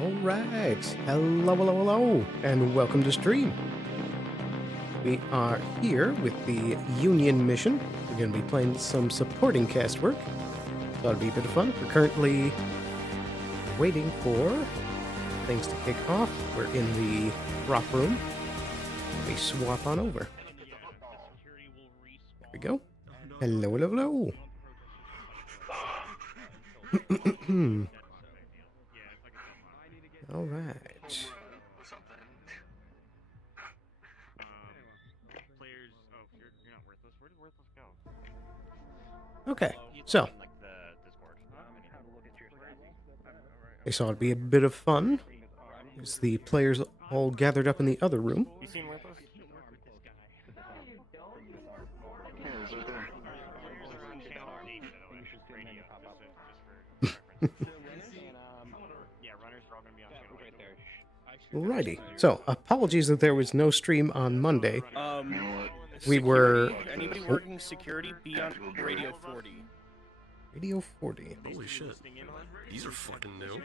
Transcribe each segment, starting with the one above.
Alright, hello, and welcome to stream. We are here with the Union mission. We're going to be playing some supporting cast work. Thought it'd be a bit of fun. We're currently waiting for things to kick off. We're in the prop room. We swap on over. There we go. Hello. All right. Okay, so I thought it'd be a bit of fun. As the players all gathered up in the other room. Alrighty. So, apologies that there was no stream on Monday. We were... Anybody working security, be on Radio 40. Radio 40. Holy shit. These are fucking new.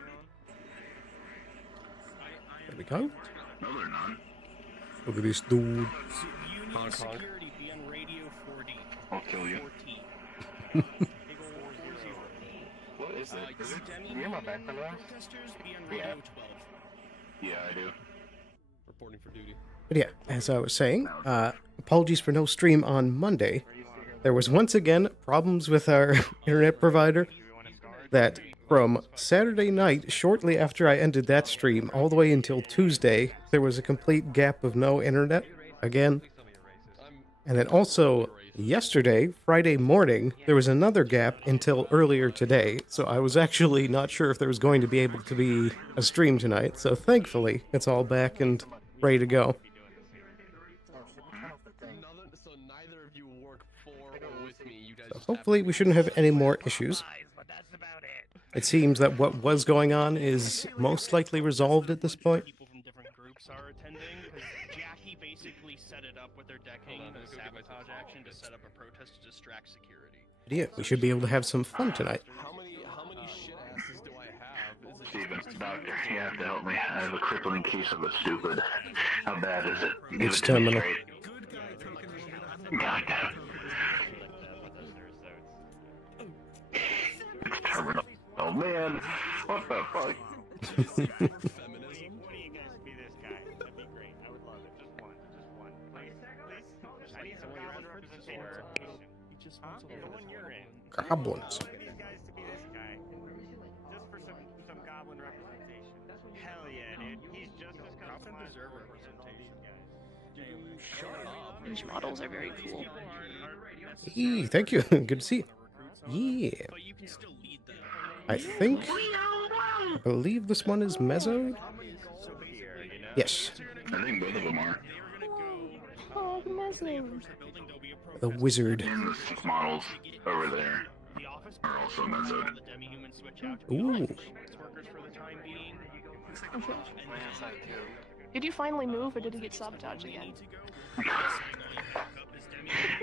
There we go. No, they're not. Look at this dude. Union security, be on Radio 40. I'll kill you. What is it? You hear my background noise? Protesters, be on Radio 12. Yeah, I do. Reporting for duty. But yeah, as I was saying, apologies for no stream on Monday. There was once again problems with our internet provider that from Saturday night, shortly after I ended that stream, all the way until Tuesday, there was a complete gap of no internet again. And then also, yesterday, Friday morning, there was another gap until earlier today. So I was actually not sure if there was going to be able to be a stream tonight. So thankfully, it's all back and ready to go. So neither of you work for or with me. You guys So hopefully we shouldn't have any more issues. It seems that what was going on is most likely resolved at this point. People from different groups are attending, because Jackie basically set it up with their decking a sabotage action to set up a protest to distract security. Yeah, we should be able to have some fun tonight. How many shit asses do I have? Is it Steven, doctor, you have to help me. I have a crippling case of the stupid. How bad is it? Give It's it to me terminal. straight. God damn. It's terminal. Oh man, what the fuck? feminism? Goblins. These models are very cool. Hey, thank you. Good to see you. Yeah. But you can still lead them. I believe this one is Mezzo. Yes. I think both of them are. Oh, Meslo. The wizard. And the six models over there are also mezzoed. Ooh. Did you finally move, or did he get sabotaged again?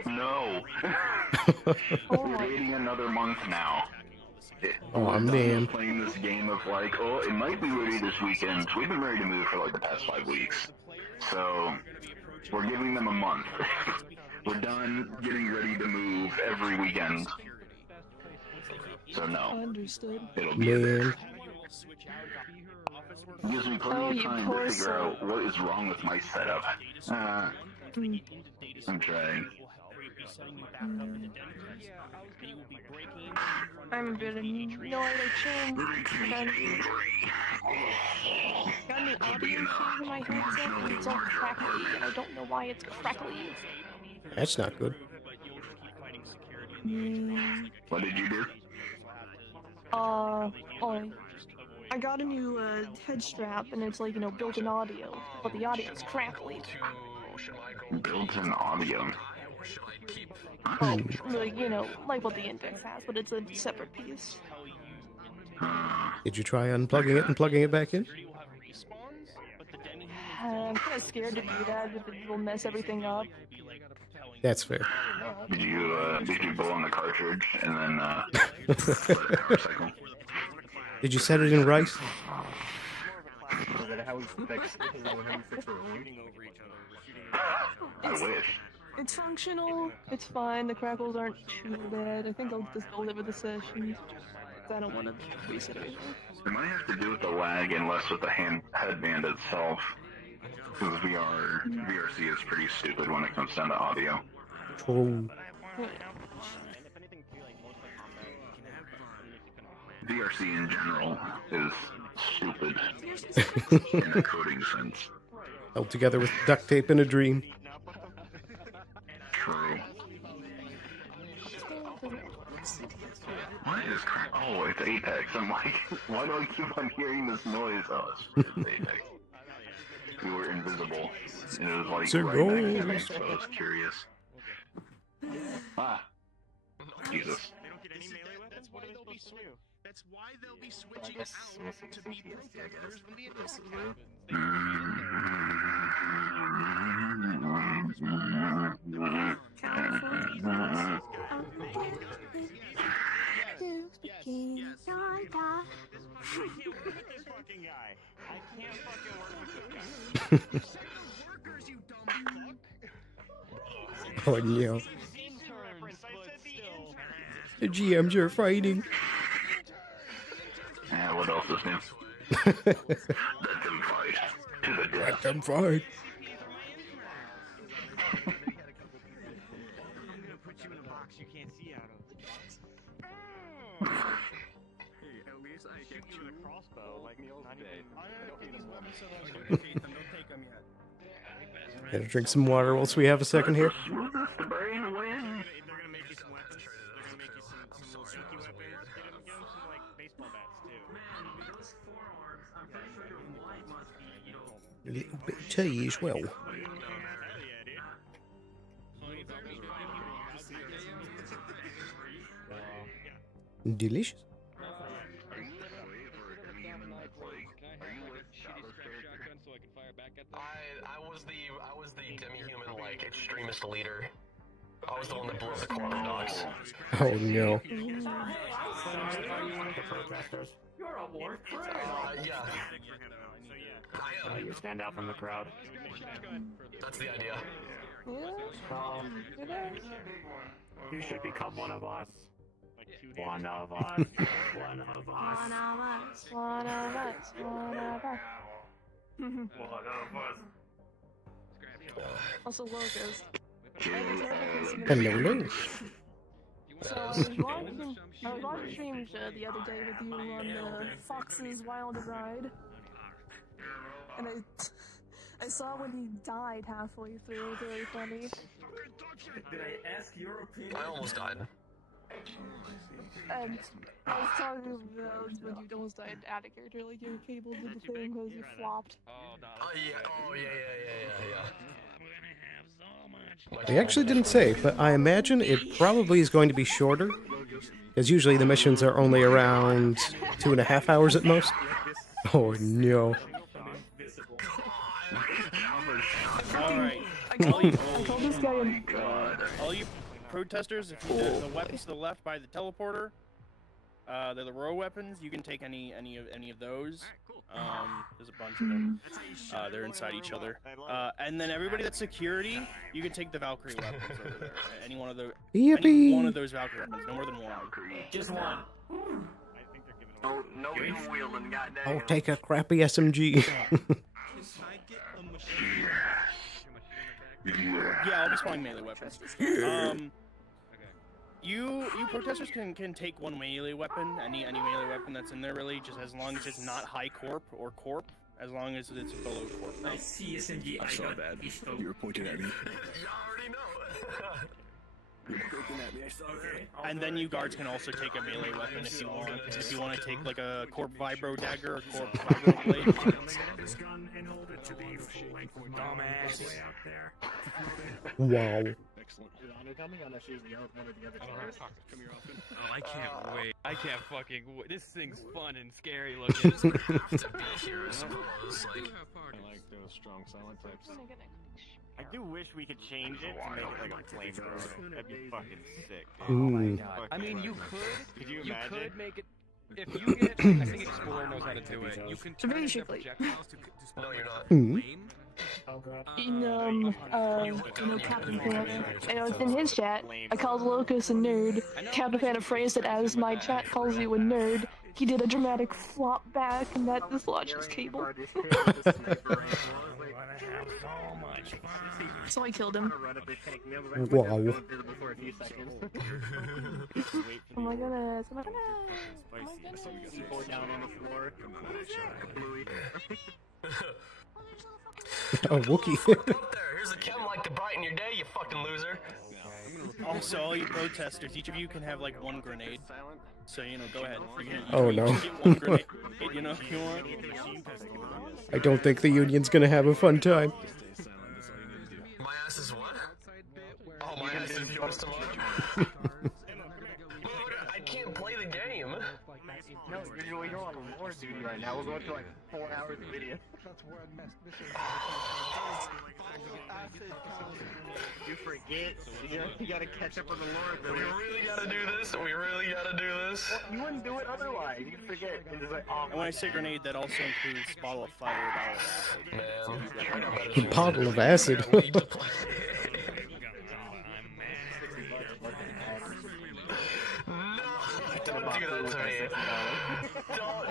No. Oh We're my. waiting another month now. Oh, We're done man. playing this game of like, oh, it might be ready this weekend. We've been ready to move for like the past 5 weeks. So, we're giving them a month. We're done getting ready to move every weekend. So no, Understood. it'll be a bit. Man. It gives me Oh, plenty you of time poor to figure soul. out what is wrong with my setup. I'm trying. I'm a bit annoyed I changed. Got a new audio feed in my headset, and it's all crackly, and I don't know why it's crackly. That's not good. What did you do? Oh, I got a new head strap, and it's like, built-in audio, but the audio's crackly. Built-in audio. Oh, like, like what the Index has, but it's a separate piece. Did you try unplugging it and plugging it back in? I'm kind of scared to do that if it will mess everything up. That's fair. Did you blow on the cartridge and then let it power cycle? Did you set it in rice? Is that how we fix? Is that how we fix it? Shooting over each other. I wish. It's functional. It's fine. The crackles aren't too bad. I think I'll just build it with the session. I don't want to waste it anything. It might have to do with the lag and less with the headband itself. Because VRC is pretty stupid when it comes down to audio. True. VRC in general is stupid in a coding sense. Held together with duct tape in a dream. True. Why is crap? Oh, it's Apex. I'm like, why do I keep on hearing this noise? Oh, it's Apex. We were invisible, and it was like It's a right next to me, ghost. so I was curious. Ah, Jesus. They don't get any melee weapons? What are they supposed to do? That's why they'll be switching out to be protectors when the attack this fucking guy. I can't fucking work with this guy. Workers, you dumb fuck. Oh no. The GMs are fighting. Yeah, what else is new? Let them fight to the death. Let them fight. Gotta drink some water whilst we have a second here. Smoothest brain win. They're gonna make you some weapons. They're gonna make you some little sneaky weapons. Get them some like baseball bats too. A little bit of tea as well. Hell yeah, dude. Delicious. I was the demi-human like extremist leader. I was the one that blew up the corner dogs. Oh no. You're a war Yeah. You stand out from the crowd. That's the idea. You should become one of us. One of us. One of us. One of us. One of us. One of us. Also, Locust. Hello. So I was watching streams the other day with you on Fox's Wild Ride, and I saw when he died halfway through. It was really funny. Did I ask your opinion? I almost died. And I was talking about when you almost died out of character, like your cable did the thing because you flopped. Oh yeah. They actually didn't say, but I imagine it probably is going to be shorter, because usually the missions are only around 2.5 hours at most. Oh no. Alright. I told this guy in... All you protesters, if you the weapons to the left by the teleporter, they're the row weapons. You can take any of those. There's a bunch of them. They're inside each other. And then everybody that's security, you can take the Valkyrie weapons over there. Any one of those. Any one of those Valkyrie weapons. No more than one. Just one. No wheeling, goddamn. I'll take a crappy SMG. Yeah, I'll be spawning melee weapons. You protesters can take one melee weapon, any melee weapon that's in there really, just as long as it's not high corp or corp, as long as it's below corp. I see SMG. I saw that. You were pointing at me. You already know. You were pointing at me. I saw that. And then you guards can also take a melee weapon if you want. If you want to take like a corp vibro dagger or corp vibro blade. This gun and hold it to the full length of my dumbass way out there. Wow. Excellent. Unless she's the other one or the other. Oh, I can't wait. I can't fucking wait. This thing's fun and scary looking. To be here, I suppose. Like, I like those strong silent types. I do wish we could change it to make it like a flamethrower. That'd be fucking sick. Ooh. I mean, you could. Could you You imagine? could make it. If you get, I think Explorer knows how to do it. You can turn their Basically. projectiles to spawn like a Hmm. flame. In Captain Panda, and it was in his chat, I called Locus a nerd. Captain Panda phrased it as, my chat calls you a nerd. He did a dramatic flop back, and that dislodged his cable. So I killed him. Wow. Oh my goodness, oh my goodness. A Wookiee. Up there. Here's a chem like to brighten your day, you fucking loser. Also, all you protesters, each of you can have like one grenade. So, you know, go ahead. Oh, no. Get one grenade, you know, if you want. I don't think the Union's gonna have a fun time. My ass is what? Oh, my ass is yours tomorrow. I can't play the game. No, you're on war duty right now. We're going to like 4 hours of video. You forget. You gotta catch up on the lore. We really gotta do this. We really gotta do this. You wouldn't do it otherwise. You forget. It's like, oh, And when I say grenade, that also includes bottle of fire. Man, Bottle of acid. Don't do that to me.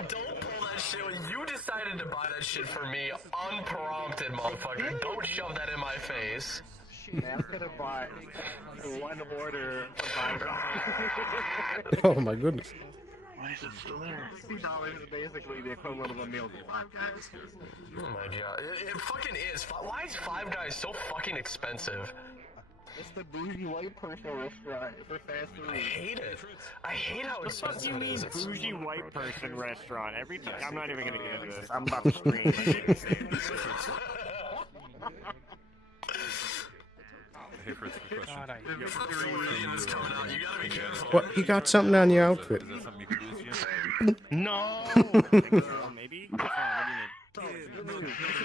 Don't pull that shit. You decided to buy that shit for me unprompted, motherfucker. Don't shove that in my face. man, I could have bought one order for $5. Oh my goodness. Why is it still there? $60 is basically the equivalent of a meal to 5 guys. Oh my god. It fucking is. Why is Five Guys so fucking expensive? It's the bougie white person restaurant for fast food. I hate it. I hate how expensive you it mean is. It's- bougie white person restaurant? Every time. I'm not even gonna get into this. I'm about to scream. Hey, Fritz, good question. Aliens coming out. You gotta be careful. What? You got something on your outfit? Is that something you can do this year? No! Maybe? The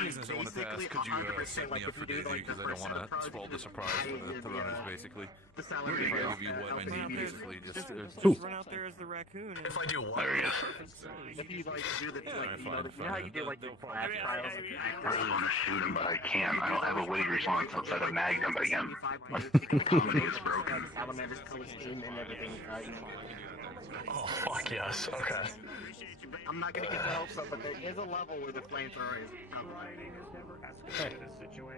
reason I wanted to ask, could you set me up for Daisy, because I don't want to spoil the surprise for the runners, basically. If I give you what I need, basically, just run out there as the raccoon. If I do what? There he is. If you like do the Alright, fine, you know how you do like the flash trials? I really want to shoot him, but I can't. I don't have a weight response outside of Magnum, but again, my comedy is broken. Salamander's costume and everything. Oh, fuck yes. Okay. I'm not gonna get the hopes up, but there is a level where the flamethrower is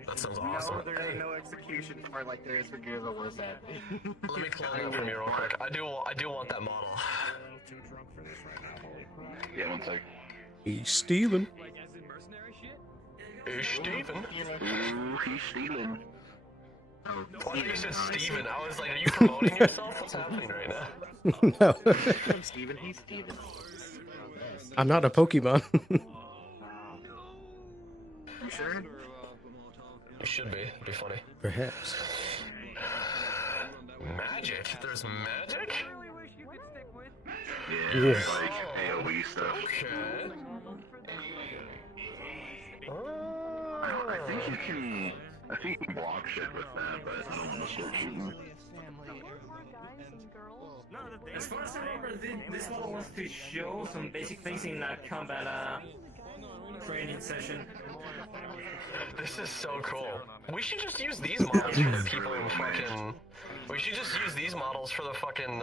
That sounds awesome. No, there is no execution part like there is for Gears of War set. Let me clone it from you real quick. I do want that model. Yeah, one sec. He's stealing. Hey, Steven. Ooh, he's stealing. Why you said Steven? I was like, are you promoting yourself? What's happening right now? No. I'm Steven, he's Steven. I'm not a Pokemon. You sure? You should be. It'd be funny. Perhaps. Magic? There's magic? Yeah, like AoE stuff. Okay. I think you can. I think you can block shit with that, but I don't want to start shooting. As far as I remember, this model wants to show some basic things in that combat training session. This is so cool. We should just use these models for the people in fucking... We should just use these models for the fucking,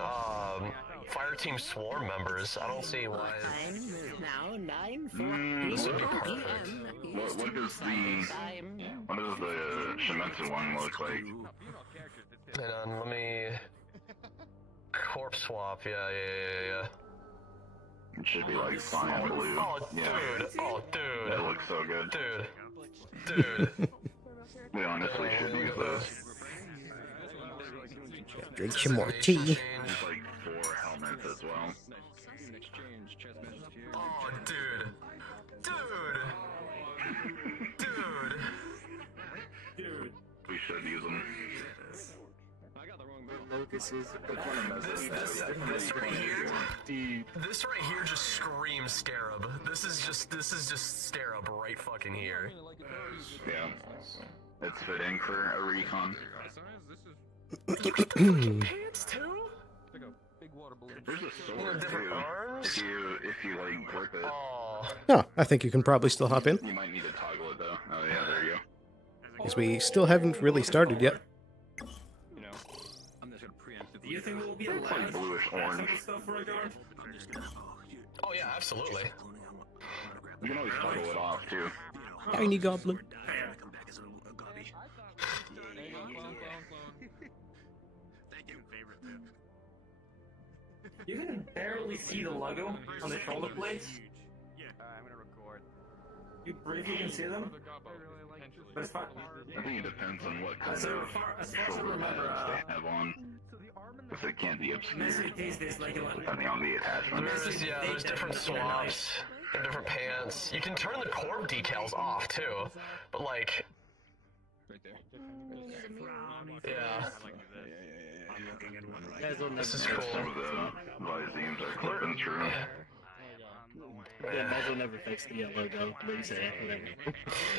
Fireteam Swarm members. I don't see why... This would be perfect. What does the Shimetsu one look like? Hang on, let me... Corpse swap, yeah. It should be like cyan blue. Oh, Yeah. dude. Oh, dude. That looks so good. Dude. We honestly should use those. Drink some more tea. There's like 4 helmets as well. Oh, dude. We should use them. Lucas is This right here just screams Scarab. This is just Scarab right fucking here. Yeah. It's fitting for a recon. Pants too? There's a sword too. If you like grip it. Oh, I think you can probably still hop in. You might need to toggle it though. Oh yeah, there you go. Because we still haven't really started yet. Do you think we'll be It's like bluish orange. stuff for a guard? Oh yeah, absolutely. You can always toggle it off too. Tiny goblin. You can barely see the logo on the shoulder blades. I'm gonna record. You briefly can see them, but it's fine. I think it depends on what kind As of far as I shoulder remember, pads they have on. If it can't be obscure, Messi takes this like a depending on the attachment. There's different swaps and different pants. You can turn the corp decals off too, but like, yeah. This is cool. Some of the Lysiums are clipping through. Yeah, Mezzo never fixed the logo. What you say?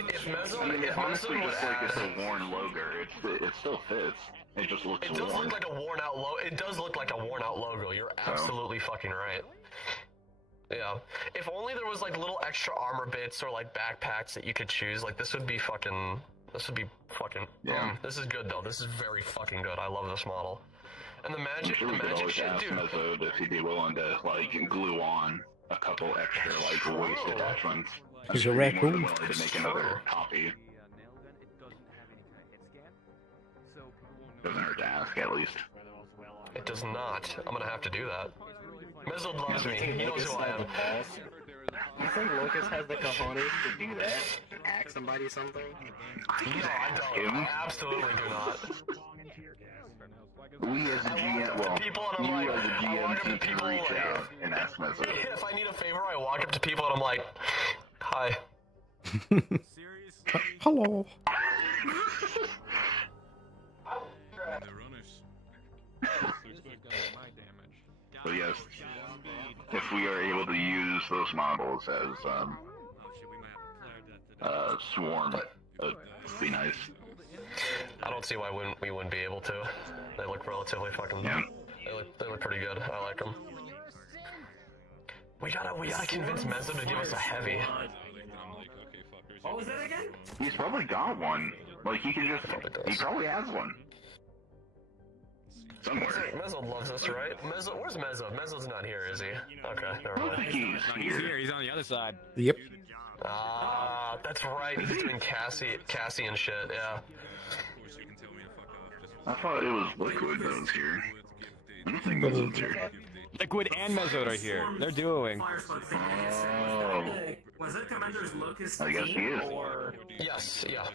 If Mezzo, I mean, it's honestly just like it's a worn logo. It still fits. It just looks it does worn. look like a worn out logo. It does look like a worn out logo. You're absolutely fucking right. Yeah. If only there was like little extra armor bits or like backpacks that you could choose. Like this would be fucking. Yeah. This is good though. This is very fucking good. I love this model. And the I'm magic, sure the we could magic always shit, ask dude. Mezzo if he'd be willing to like glue on a couple extra like waist attachments. He's a I'm sure he'd be more raccoon. than willing to make another copy. Doesn't hurt to ask, at least. It does not. I'm gonna have to do that. Mezzo loves me. He knows who I am. You think Lucas has the cojones to do that? Ask somebody something? No, I don't. I absolutely do not. We as a GM, well, People and you I'm like, as a I walk GM up to need to people reach like, out and ask Mezzo. if I need a favor, I walk up to people and I'm like, hi. Hello. But yes, if we are able to use those models as swarm, it'd be nice. I don't see why we wouldn't be able to. They look relatively fucking. Yeah. They look pretty good. I like them. We gotta convince Mezzo to give us a heavy. What was that again? He's probably got one. Like he can just, he probably has one. Somewhere. Mezzo loves us, right? Mezzo, where's Mezzo? Mezzo's not here, is he? Okay, never I mind. think he's He's here. here. He's on the other side. Yep. Ah, that's right. He's doing Cassie and shit. Yeah. I thought it was Liquid that was here. I don't think Mezzo's here. Liquid and Mezzo are here. They're dueling. Oh. Was it Commander's Lucas I guess he is. or... Yes, yeah.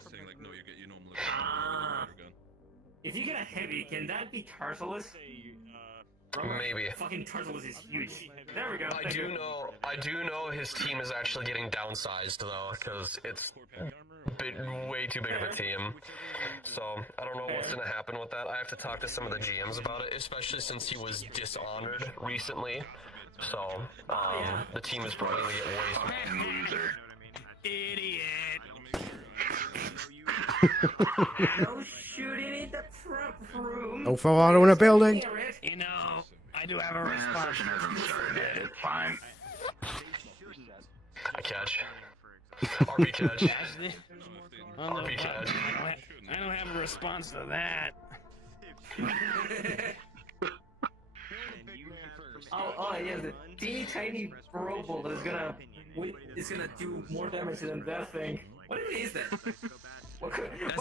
If you get a heavy, can that be Tartalus? Maybe. Fucking Tartalus is huge. There we go. I do know his team is actually getting downsized though, because it's way too big of a team. So I don't know what's gonna happen with that. I have to talk to some of the GMs about it, especially since he was dishonored recently. So the team is probably gonna get way Fucking loser. Idiot. No shooting in the prep room. No full auto in a building. You know, I do have a Man, response. session hasn't started yet. It's fine. I catch. RP catch. On the RP catch. I don't have a response to that. Oh yeah, the teeny tiny robot is gonna do more damage than that thing. What even is that?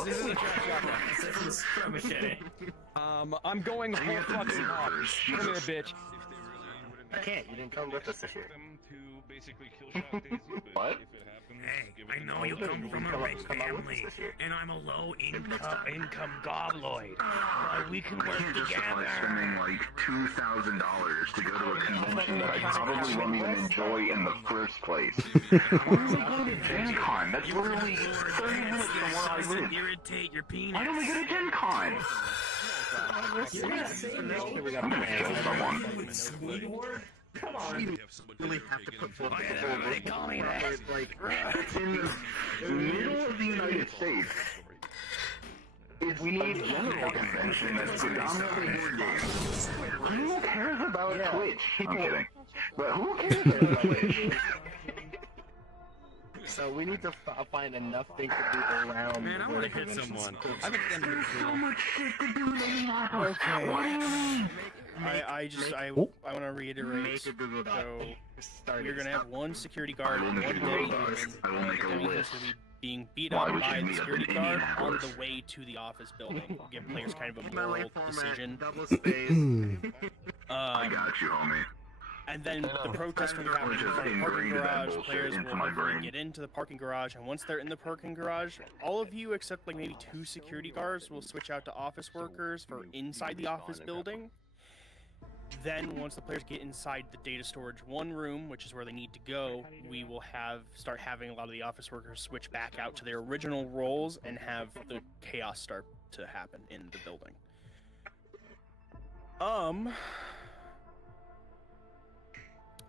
This is a trap shotgun. Aside from the scrum machete. I'm going whole fucking hog. Come here, bitch. I can't. You didn't come with us this year. What? Hey, I know you come from a rich family, and I'm a low-income gobloid, but we can work together. Spending like $2,000 to go to a convention that I probably won't even enjoy in the first place. Why do we go to Gen Con? That's literally 30 minutes from where I live. Irritate your penis. Why don't we go to Gen Con? You're gonna say no? I'm gonna kill someone. Come on. Really have to put forth They call me that. like In the middle of the United States, it's We need a general convention that's predominantly board games. Who cares about Twitch? I'm kidding. But who cares about Twitch? So we need to find enough things to do around. Man, I want to hit someone. I've extended the so much shit to do in Indianapolis. Okay. What do you mean? I want to reiterate. So you're gonna have one security guard, one deputy, I will make a list. being beat up by the security guard on the way to the office building. Give players kind of a moral decision. I got you, homie. And then the protest will happen in front of the parking garage. Players will hopefully get into the parking garage, and once they're in the parking garage, all of you except like maybe 2 security guards will switch out to office workers for inside the office building. Then, once the players get inside the data storage 1 room, which is where they need to go, we will start having a lot of the office workers switch back out to their original roles and have the chaos start to happen in the building.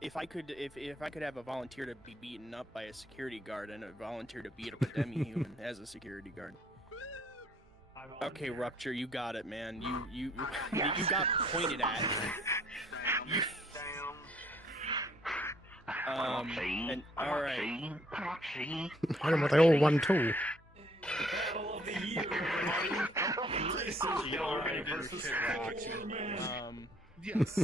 If I could have a volunteer to be beaten up by a security guard and a volunteer to beat up a demi-human as a security guard. Okay, Rupture, you got it, man. You got pointed at. And alright. I don't know, they all won too. Yes.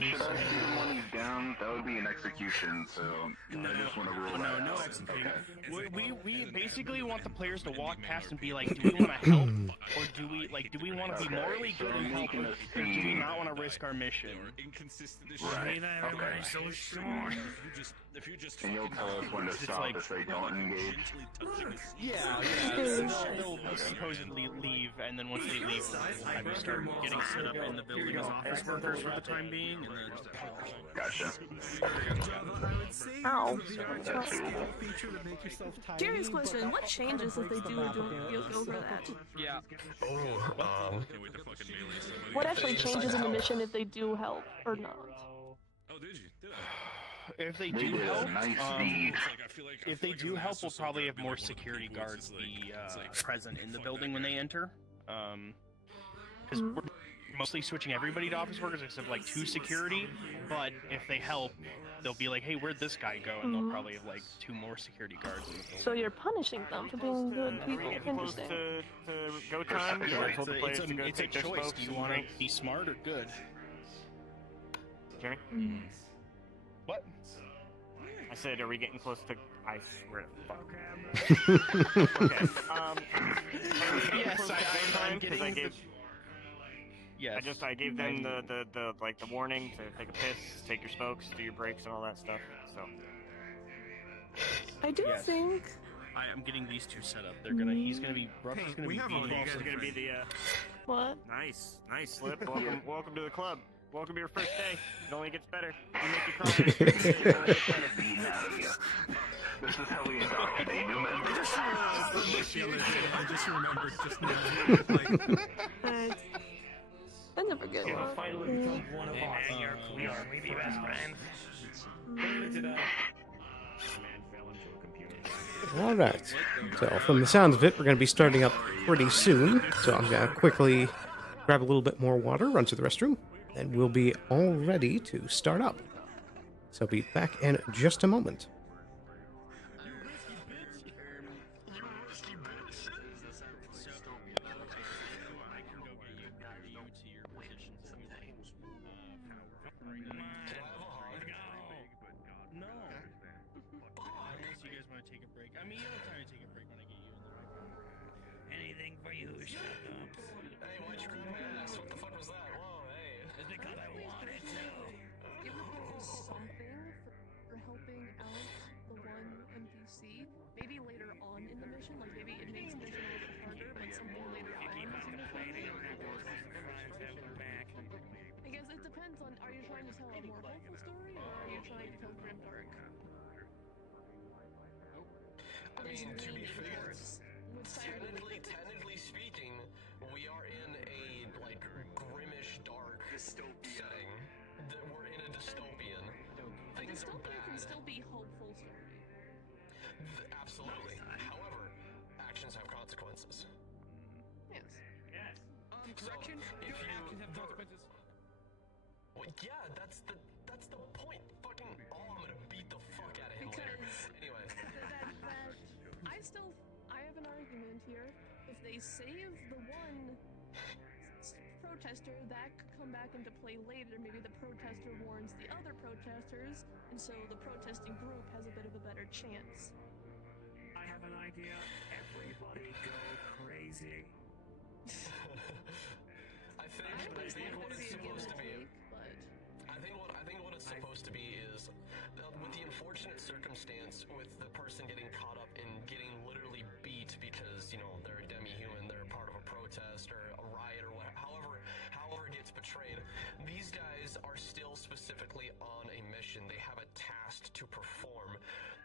Should I shoot one of these down? That would be an execution, so I just want to rule that out. No execution. Okay. We basically want the players to walk past and be like, do we want to help, or do we want to be morally good and help, or do we not want to risk our mission? Right. Okay. So short. And you'll tell us when to stop if they don't engage. Yeah. They'll supposedly leave, and then once they leave, we'll have you start getting set up in the building as office workers for the time being, and then... Gotcha. Ow. Curious question, what changes if they do go for that? Yeah. What actually changes in the mission if they do help, or not? If they do help, we'll probably have more security guards be present in the building when they enter. Because we're mostly switching everybody to office workers except like 2 security, but if they help, they'll be like, hey, where'd this guy go? And they'll probably have like 2 more security guards in the building. So you're punishing them for being good people. Interesting. To go time? It's a choice. Do you want to be smart or good? Jeremy? What? I said, are we getting close to... I swear to fuck. Okay. Yes, I'm getting... Yes. I gave them the warning to take a piss, take your smokes, do your breaks and all that stuff, so... I do think... I'm getting these 2 set up. He's gonna be the, What? Nice, Slip. Welcome to the club. Welcome to your first day. It only gets better. We make you cry. This is how we indoctrinate new members. I just remembered just now. I never get You'll one. finally become one of us. We are maybe best friends. Alright, so from the sounds of it, we're going to be starting up pretty soon. So I'm going to quickly grab a little bit more water, run to the restroom, and we'll be all ready to start up. So be back in just a moment. Anything for you, shut up. Hey, why'd you grab my ass? What the fuck was that? Whoa, hey. It's because I wanted to. It would do something for helping out the one NPC. Maybe later on in the mission, like maybe it makes the mission a little bit harder, but something later on in the mission. I guess it depends on, are you trying to tell a more hopeful story, or are you trying to tell grimdark? I mean, to be fair, technically speaking, we are in a, like, grimish, dark setting. We're in a dystopian. Things are bad. Can still be hopeful story. Absolutely. However, actions have consequences. consequences. Yes. Correction, your actions have consequences. Well, yeah, that's the point. Fucking, I'm gonna beat the fuck out of him later. Anyway. I have an argument here. If they save the one protester, that could come back into play later. Maybe the protester warns the other protesters, and so the protesting group has a bit of a better chance. I have an idea. Everybody go crazy. I think what it's supposed to be. I think what it's supposed to be is with the unfortunate circumstance with the person getting caught up in getting literally beat because, you know, they're a demi-human, they're a part of a protest or a riot or whatever, however it gets portrayed. These guys are still specifically on a mission. They have a task to perform.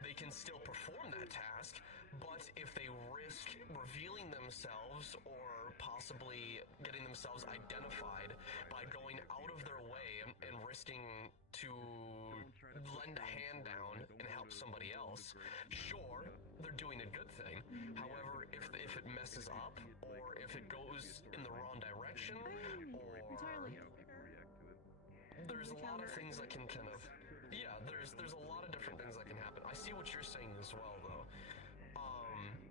They can still perform that task, but if they risk revealing themselves or possibly getting themselves identified by going out of their way and risking to lend a hand down and help somebody else, sure, they're doing a good thing. However, if it messes up or if it goes in the wrong direction, or there's a lot of things that can kind of, yeah, there's a lot of different things that can happen. I see what you're saying as well, though.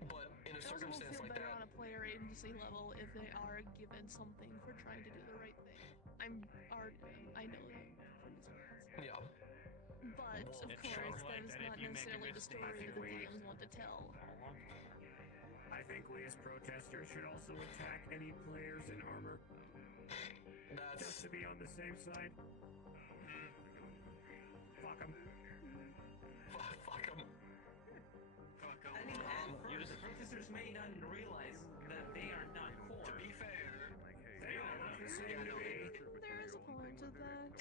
But in a circumstance like that, on a player agency level if they are given something for trying to do the right thing. I know that from experience. yeah. But of course, that is not necessarily the story that the DMs want to tell. I think we as protesters should also attack any players in armor. Just to be on the same side. Fuck them. Fuck them. I mean, the protesters may not realize that they are not core. To be fair, they all look the same to me. There is a point to that.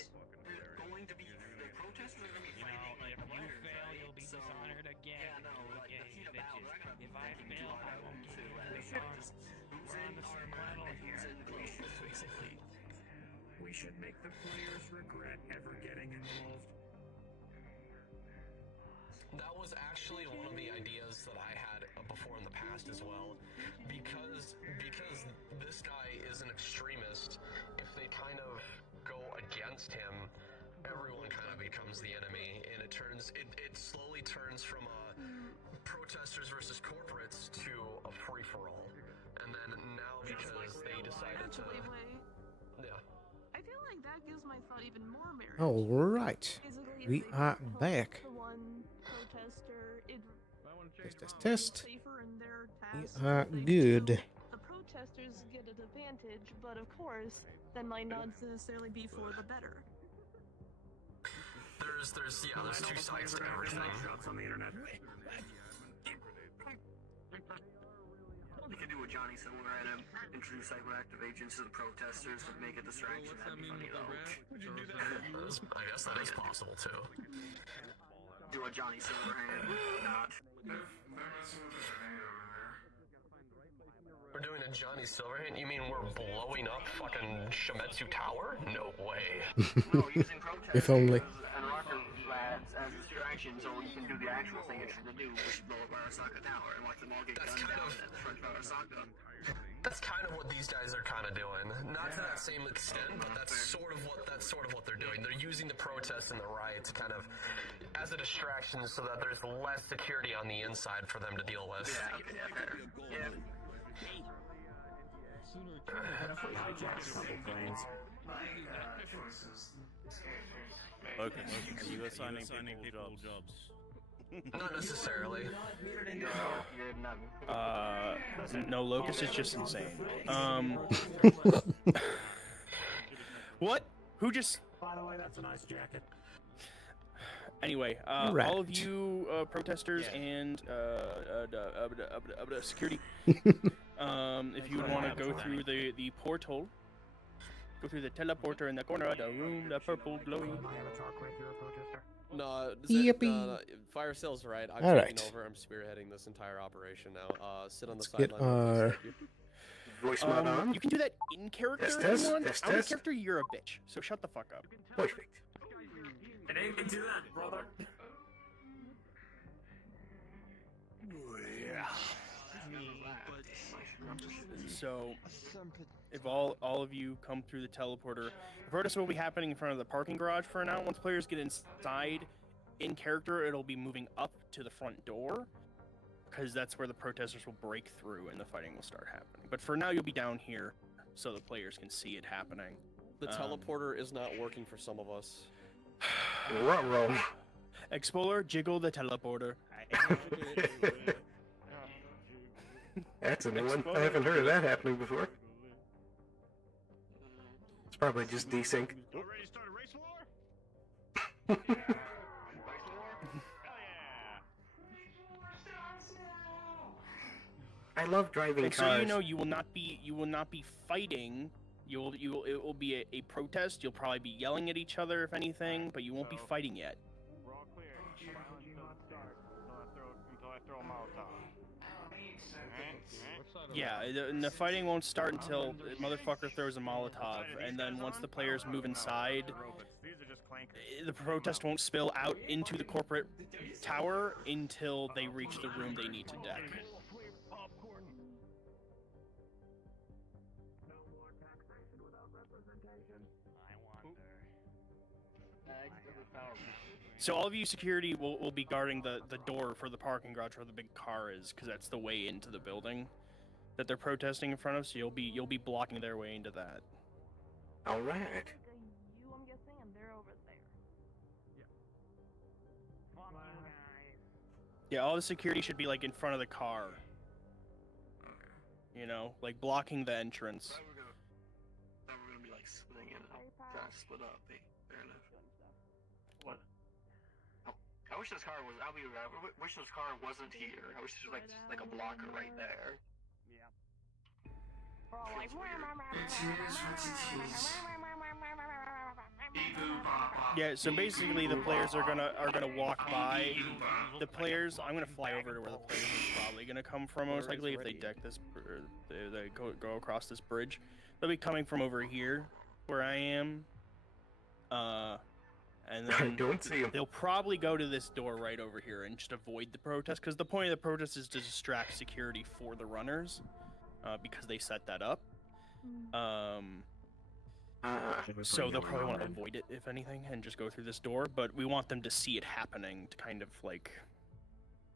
They're going to be, the protesters are going to be fighting. If you fail, you'll be dishonored again. Yeah, no, like the heat of battle, they're going to be If I fail, I won't be too. dishonest. We're on the same level here. basically. We should make the players regret ever getting involved. That was actually one of the ideas that I had before in the past as well, because this guy is an extremist. If they kind of go against him, everyone kind of becomes the enemy, and it slowly turns from protesters versus corporates to a free-for-all. And then now because they decided to, yeah. I feel like that gives my thought even more merit. All right, we are back. The one protester, Test. safer in their We tasks. are good. The protesters get an advantage, but of course, that might not necessarily be for the better. There's two sides to everything. On the internet. You could do a Johnny Silver and introduce hyperactive agents to the protesters and make a distraction. That'd be funny though. I guess that is possible too. Do a Johnny Silverhand, not. We're doing a Johnny Silverhand? You mean we're blowing up fucking Shimetsu Tower? No way. No, using protesters If only. and rocker lads as distractions so you can do the actual thing you're trying to do, which is blow up Arasaka Tower and watch them all get gunned down at the front of Arasaka. That's kind of what these guys are kind of doing. Not to that same extent, but that's sort of what they're doing. They're using the protests and the riots kind of as a distraction so that there's less security on the inside for them to deal with. Yeah. Locust, are you assigning people jobs? Not necessarily. No, Locust is just insane. What? Who just... By the way, that's a nice jacket. Anyway, Right. all of you protesters and security, if you want to go through the portal, go through the teleporter in the corner of the room, the purple glowing. No, Yippee. Fire Sale's right. I'm All taking right. over. I'm spearheading this entire operation now. Sit on the Let's get sideline. our You can do that in character if you want. Out of character, you're a bitch. So shut the fuck up. Perfect. It ain't into that, brother. So, if all of you come through the teleporter, the protest will be happening in front of the parking garage for now. Once players get inside, in character, it'll be moving up to the front door, because that's where the protesters will break through and the fighting will start happening. But for now, you'll be down here, so the players can see it happening. The teleporter is not working for some of us. Ruh-roh. Explorer, jiggle the teleporter. That's a new one. I haven't heard of that happening before. It's probably just desync. Ready to start a race war? I love driving And cars. so you know you will not be fighting. It will be a protest. You'll probably be yelling at each other if anything, but you won't be fighting yet. We're all clear. Violence doesn't start until I throw a Molotov. Yeah, and the fighting won't start until the motherfucker throws a Molotov, and then once the players move inside, the protest won't spill out into the corporate tower until they reach the room they need to deck. So all of you security will be guarding the door for the parking garage where the big car is, because that's the way into the building that they're protesting in front of. So you'll be blocking their way into that. All right. You, I'm guessing, and they're over there. Yeah, all the security should be like in front of the car. You know, like blocking the entrance. Now we're gonna be like splitting it up. Trying to split up. Fair enough. What? Oh, I wish this car was. I'll be right. I wish this car wasn't here. I wish there was like a blocker right there. Yeah. We're all like, Yeah, so basically the players are gonna walk by. The players, I'm gonna fly over to where the players are probably gonna come from most likely if they deck this, or they go across this bridge. They'll be coming from over here, where I am. And then I don't see 'em. They'll probably go to this door right over here and just avoid the protest, because the point of the protest is to distract security for the runners, because they set that up. So they'll probably want to avoid it, if anything, and just go through this door. But we want them to see it happening to kind of like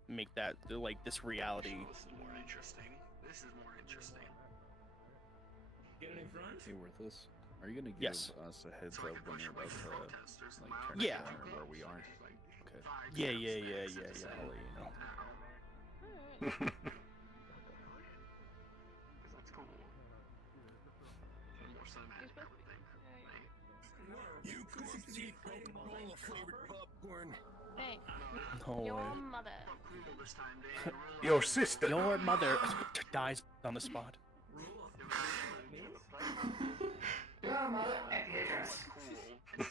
make that like this reality. This is more interesting. This is more interesting. Get in front. Hey, Worthless, are you gonna give Yes. us a heads up when you're about to like turn Yeah. the corner where we are? Okay. Yeah. I'll let you know. That's cool. More cinematic and everything. You crispy Coca-Cola flavored popcorn. Hey, No your way. mother. Your sister. Your mother dies on the spot. Your mother at your address. Is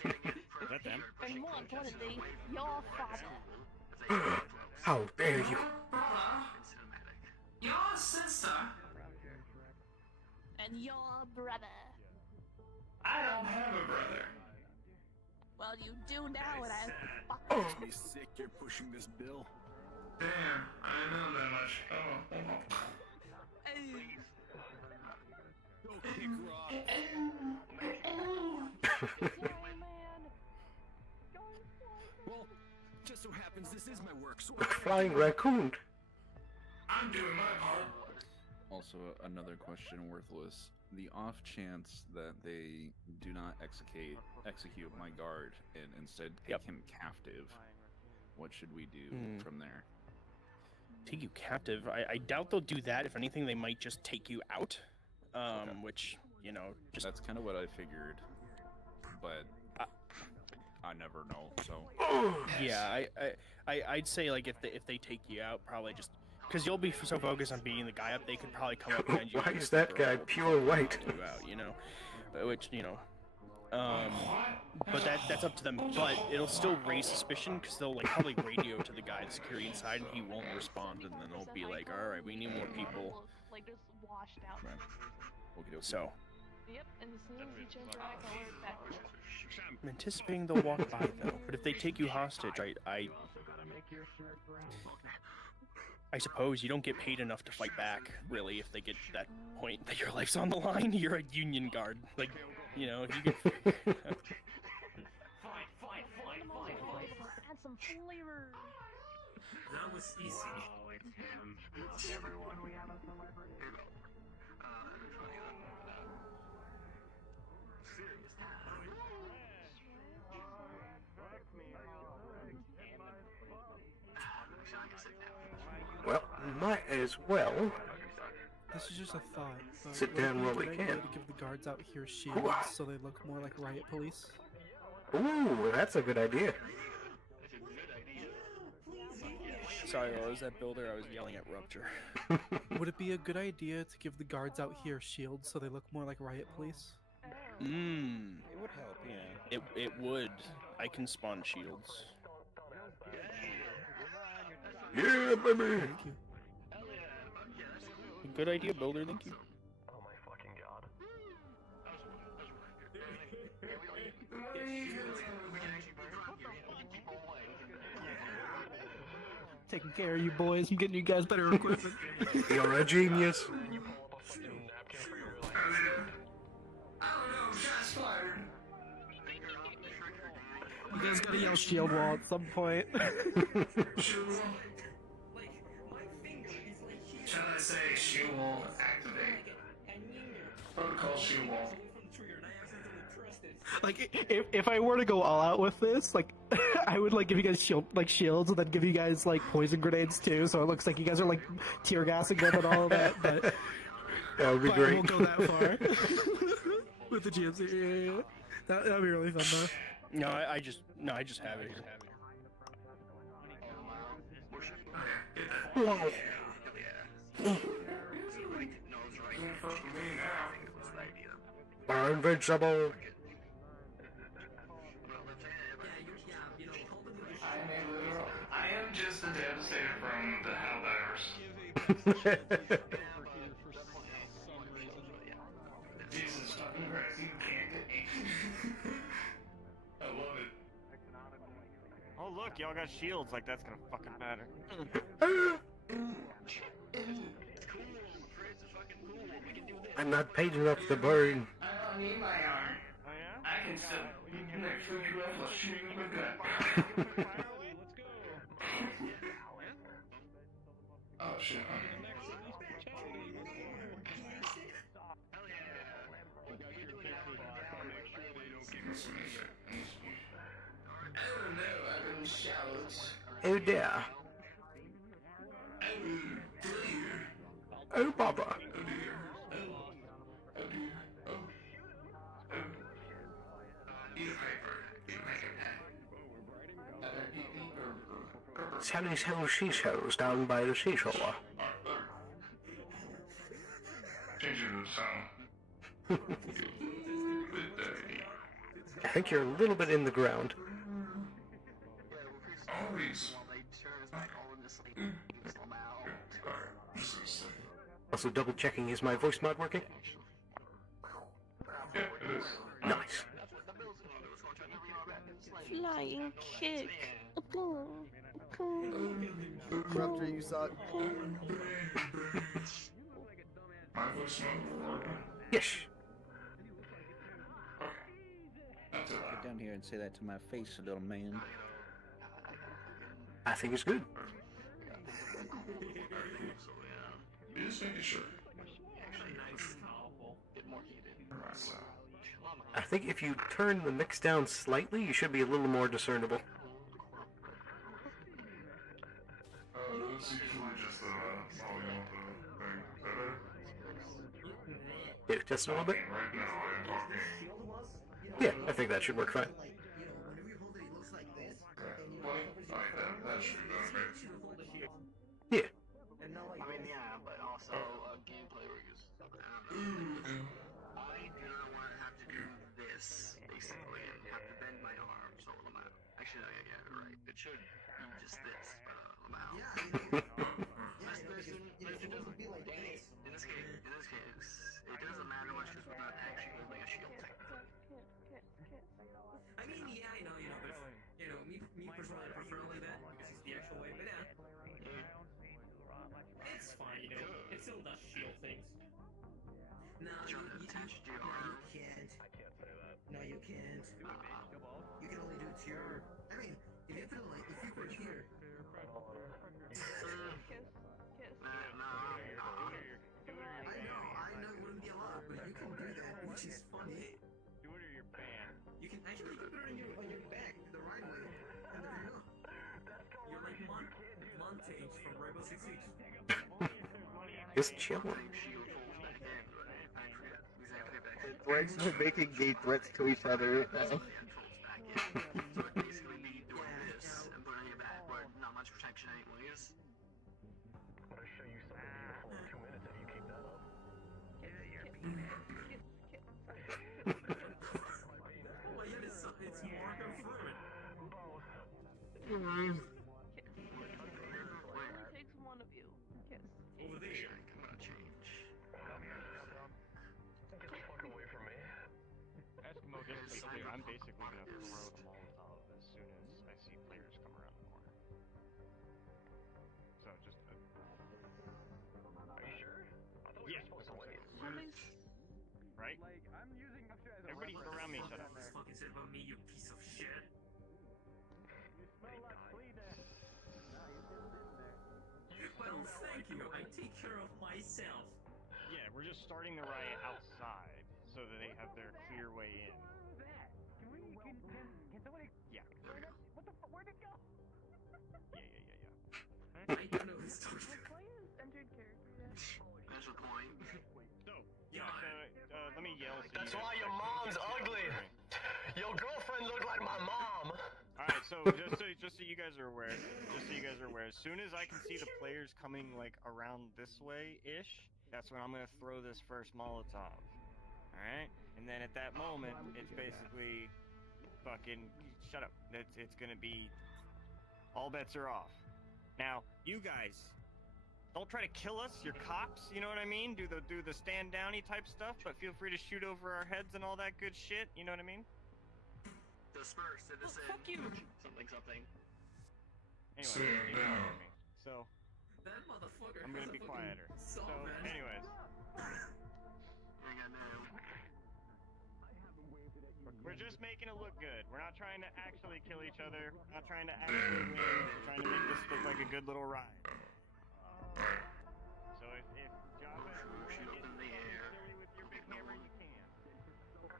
that them? And more importantly, your father. How dare you? Your sister. And your brother. I don't have a brother. Well, you do now, and I fuck Makes me sick you're pushing this bill. Damn, I didn't know that much. Oh. Go kick rock. Well, just so happens this is my work, so Flying raccoon. I'm doing my part. Also, another question, Worthless. The off chance that they do not execute my guard and instead take him captive, what should we do from there? Take you captive? I doubt they'll do that. If anything, they might just take you out. Which, you know, just... That's kind of what I figured, but I never know, so... Yeah, I'd say, like, if they take you out, probably just... Because you'll be so focused on beating the guy up, they could probably come up behind you. Why is that guy pure white? You out, you know? Which, you know... but that's up to them. But it'll still raise suspicion, because they'll, like, probably radio to the guy, the security inside, and he won't respond, and then they'll be like, alright, we need more people. Like, just washed out. So... Yep, and as soon as you change your eye color, that. I'm anticipating they'll walk by, though. But if they take you hostage, I I suppose you don't get paid enough to fight back, really, if they get to that point that your life's on the line. You're a union guard. Like, you know, if you get... Add some flavor. That was easy. Oh, it's him. Everyone, we have a celebrity. Well, might as well This is just a thought. But sit would it down be a while we good idea can. to give the guards out here shields so they look more like riot police. Ooh, that's a good idea. Sorry, I was that builder. I was yelling at Rupture. Would it be a good idea to give the guards out here shields so they look more like riot police? Mmm. It would help, yeah. It would. I can spawn shields. Yeah, baby. Thank you. Good idea, builder. Thank you. Oh my fucking god. Taking care of you boys. I'm getting you guys better equipment. You're a genius. You guys gotta yell shield wall at some point. Shall I say shoe wall activate? Protocol shoe wall. Like, if I were to go all out with this, like, I would, like, give you guys shields, and then give you guys, like, poison grenades, too, so it looks like you guys are, like, tear gassing them and all of that, but... That would be but great. I won't go that far. With the GMC, yeah. That'd be really fun, though. No, I just have it here. We're invincible. I am just a devastator from the Helldivers. Jesus fucking Christ, you can't get me. I love it. Oh look, y'all got shields. Like that's gonna fucking matter. I'm not paid enough to burn. I don't need my arm. Oh yeah? I can still make food rifle shooting with gun. Oh shit. Oh no, I didn't shout. Oh dear. Oh baba. Sally sells seashells down by the seashore. Changing the sound. I think you're a little bit in the ground. Always. Also double checking, is my voice mod working? Yeah, it is. Nice. Flying kick. Rupture, you suck. My voice mod. Yes. Get down here and say that to my face, little man. I think it's good. Just making sure. I think if you turn the mix down slightly, you should be a little more discernible. That's usually just the volume of the thing. Is that better? Yeah, just a little bit. Right now I'm talking. Yeah, I think that should work fine. That should be done, right? Yeah. I mean, yeah, but also gameplay reviews. I do not want to have to do this, basically, and have to bend my arms or Lamau. Actually, no, yeah, you're right. It should be just this, Lamau. In this case, it doesn't matter much because we're not actually holding a shield. I mean, yeah, I know, but me personally, I prefer only that because it's the actual way, but yeah. which is funny. Do it or you're banned. You can actually put it on your back the right way, and there you go. You're like Montage from Rainbow Six Siege. Just chill. Threats are making gay threats to each other. So basically me doing this and putting it back where not much protection anyways. I'm gonna show you something beautiful in 2 minutes if you keep that up. Oh yeah, it's Morgan Freeman. It takes one of you. Kiss. Over there. I'm gonna change. Get the fuck away from me. Eskimo, just to be clear, I'm basically gonna throw the Molotov as soon as I see players come around the corner. So just. Are you sure? I thought we were supposed to wait. Right? Everybody around me, shut up. This fucking said about me, you piece of shit. Well, thank you. I take care of myself. Yeah, we're just starting the riot outside so that they have their clear way in. Can somebody? Yeah. What the fuck? Where'd it go? Yeah. I don't know who's talking. Players entered character yet? There's a point. So, let me yell. So That's why your mom's ugly. Your girlfriend looked like my mom. Alright, so just so you guys are aware, as soon as I can see the players coming like around this way-ish, that's when I'm gonna throw this first Molotov. Alright? And then at that moment, it's basically fucking shut up. It's gonna be all bets are off. Now, you guys, don't try to kill us, you're cops, you know what I mean? Do the stand downy type stuff, but feel free to shoot over our heads and all that good shit, you know what I mean? Disperse, citizen. Fuck you! Something. Anyway, you know what I mean. So That motherfucker. I'm gonna be quieter. So, anyways. We're just making it look good. We're not trying to actually kill each other. We're not trying to actually win. We're trying to make this look like a good little ride. So if Java shoot up in the air with your big hammer, you can. Okay.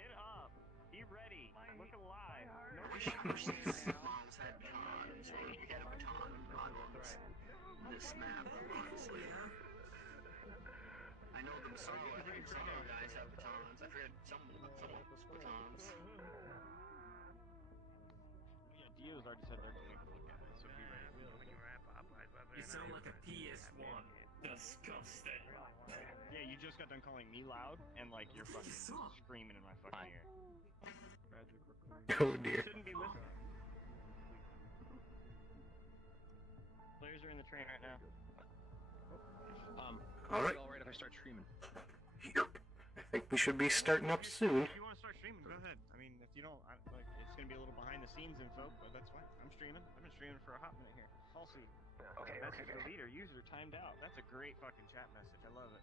Get up. Be ready. Look alive. I wish these moms had batons, or we had a baton on this map, honestly. I know them some guys have batons. I forget some batons. Yeah, Dio's already said they're going to look at it, so be ready. You sound like a PS1. Disgusting. Yeah, you just got done calling me loud, and like you're fucking screaming in my fucking ear. Oh dear. Shouldn't be listening. Players are in the train right now. Alright. Alright if I start streaming. Yep. I think we should be starting up soon. If you want to start streaming, go ahead. I mean, if you don't, like, it's gonna be a little behind the scenes info, but that's fine. I'm streaming. I've been streaming for a hot minute here. Also, message the leader, user timed out. That's a great fucking chat message. I love it.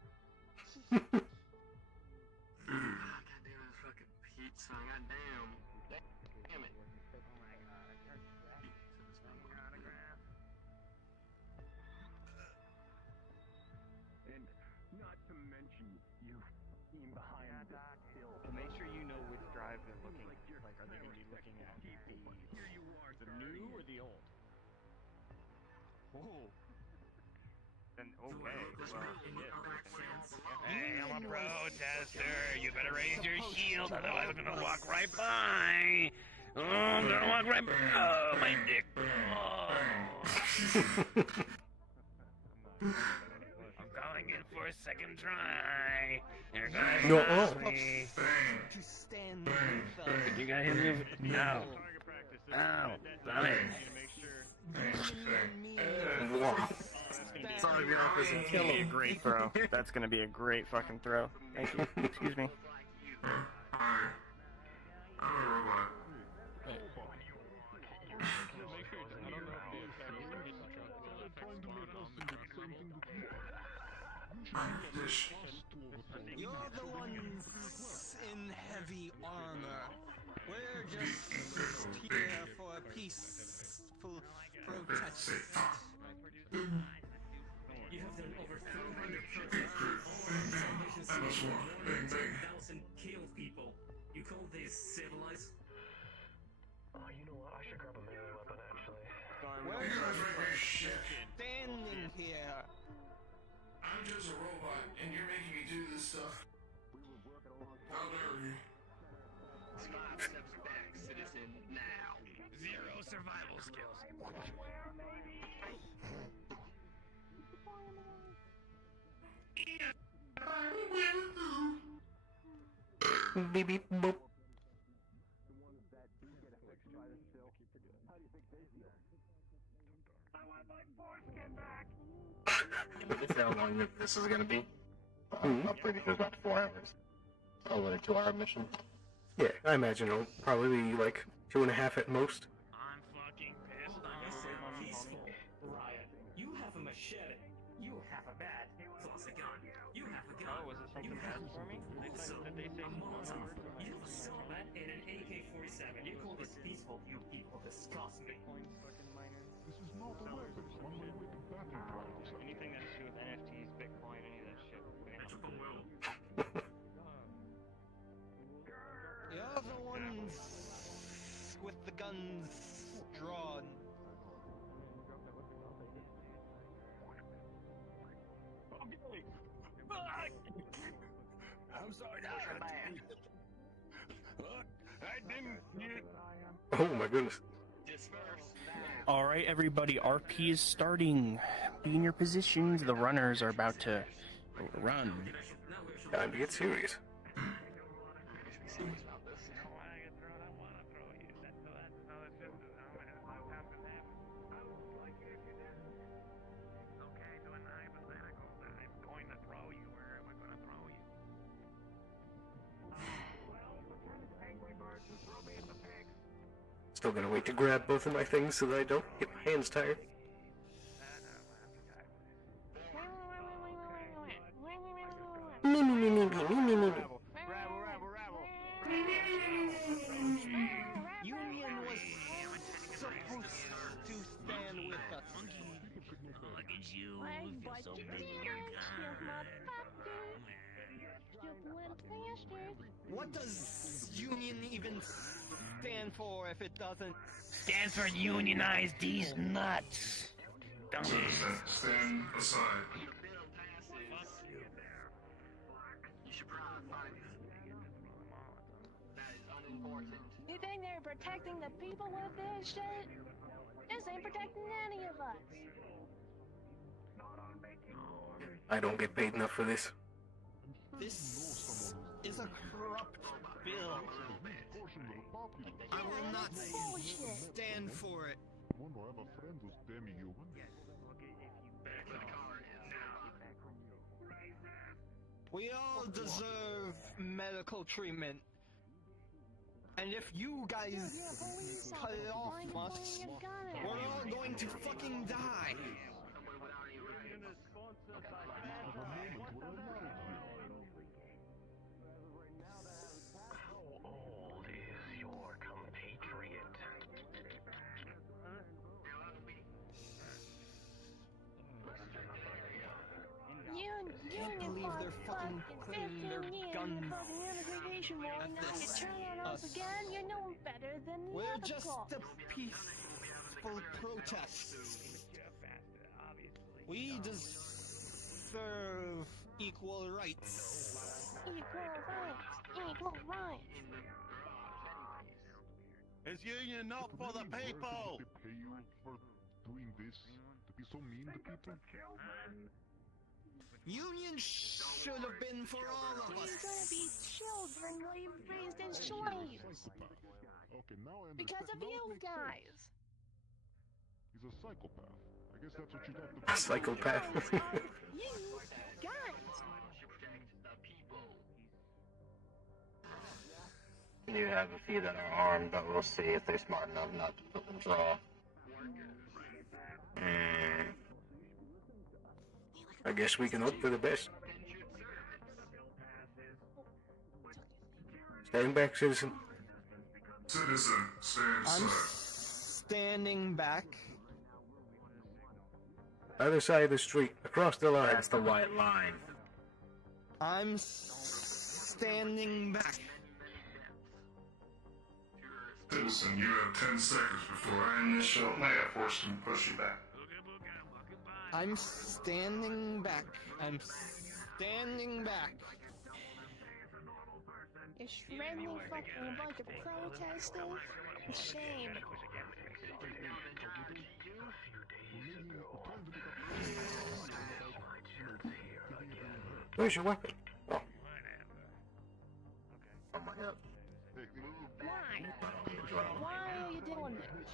God damn this fucking pizza. God damn. Damn it. And not to mention you being behind this hill. To make sure you know which drive they're looking at. Like, are they going to be looking at the new or the old? Whoa. Then, okay. Hey, I'm a protester. You better raise your shield, otherwise I'm gonna walk right by. Oh, I'm gonna walk right by. Oh, my dick. Oh. I'm calling in for a second try. You're gonna stop me. To stand with You got him? No. Ow. Stop it. Sorry, we off isn't That's gonna be a great throw. That's gonna be a great fucking throw. Thank you. Excuse me. You're the ones in heavy armor. We're just here for a peaceful protest. You have done over 300 protesters, all salvation 10,000 kill people. You call this civilized? Oh, you know what? I should grab a melee weapon actually. Where are you standing here? I'm just a robot, and you're making me do this stuff. How dare you? 5 steps back, citizen, now. 0 survival skills. Beep beep boop. But this how long this is gonna be? I'm pretty sure it's about 4 hours. Oh, what, a 2-hour mission? Yeah, I imagine it'll probably be like 2.5 at most. I'm fucking pissed Peaceful, Riot. You have a machete. You have a bat. Plus a gun. You have a gun. Oh, was it something bad for me? Did they say Molotov? You saw that in an AK-47. You call this peaceful? You people disgust me. This is not a weapon. It's one way to combating problems. Anything that has to do with NFTs, Bitcoin, any of that shit. You're the ones with the guns drawn. I'm sorry, I didn't. Oh my goodness. All right, everybody. RP is starting. Be in your positions. The runners are about to run. Time to get serious. Still gonna wait to grab both of my things so that I don't get my hands tired. Me, me, me, me, me, me, me, me. Union was supposed to stand with us. Look at you. You feel so big in your What does Union even stand for if it doesn't Stand for unionize these nuts. Dumbass. Stand aside. You should probably find that is unimportant. You think they're protecting the people with this shit? This ain't protecting any of us. I don't get paid enough for this. This is a corrupt bill. I will not stand for it. We all deserve medical treatment. And if you guys cut it off us, we're all going to fucking die. How old is your compatriot? Can't believe they're fucking putting their guns Now you turn on us again, you know better than the We're other just cops. a peaceful protest. We deserve equal rights. Equal rights, equal rights. Is union not for the people? Pay you for doing this to be so mean to people? Union should have been for all of We're us. gonna be children raised as slaves. Okay, now I Because of you guys. He's a psychopath. I guess that's what you'd have to A psychopath. You guys. You have a few that are armed, but we'll see if they're smart enough not to put them draw. I guess we can hope for the best. Stand back, citizen. Citizen, stand I'm aside. standing back. Other side of the street, across the line. That's the white line. I'm standing back. Citizen, you have 10 seconds before I initial force and push you back. I'm standing back. I'm standing back. You're shredding fucking a bunch of protesters? Shame. Where's your weapon? Oh. Why? Why are you doing this?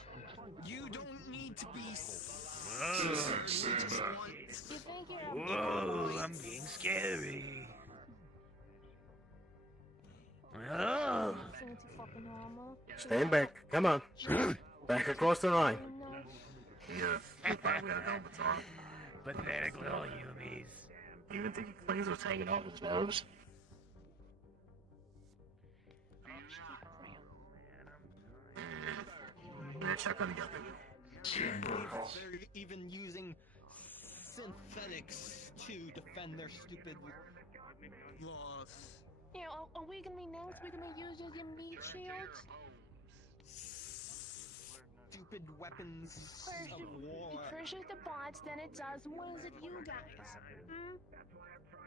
You don't need to be. Stand back. You think you're a Whoa, I'm being scary. Oh. fancy fucking armor? Stand back. Come on. Back across the line. Yeah, he probably had helmets on. Pathetic little humies. You even think planes was hanging off his nose? Yeah, check on the other. They're even using synthetics to defend their stupid laws. Yeah, are we gonna be next? We gonna be used as your meat shields? Stupid weapons First, of war. first it's the bots, then it's us. When is it you guys?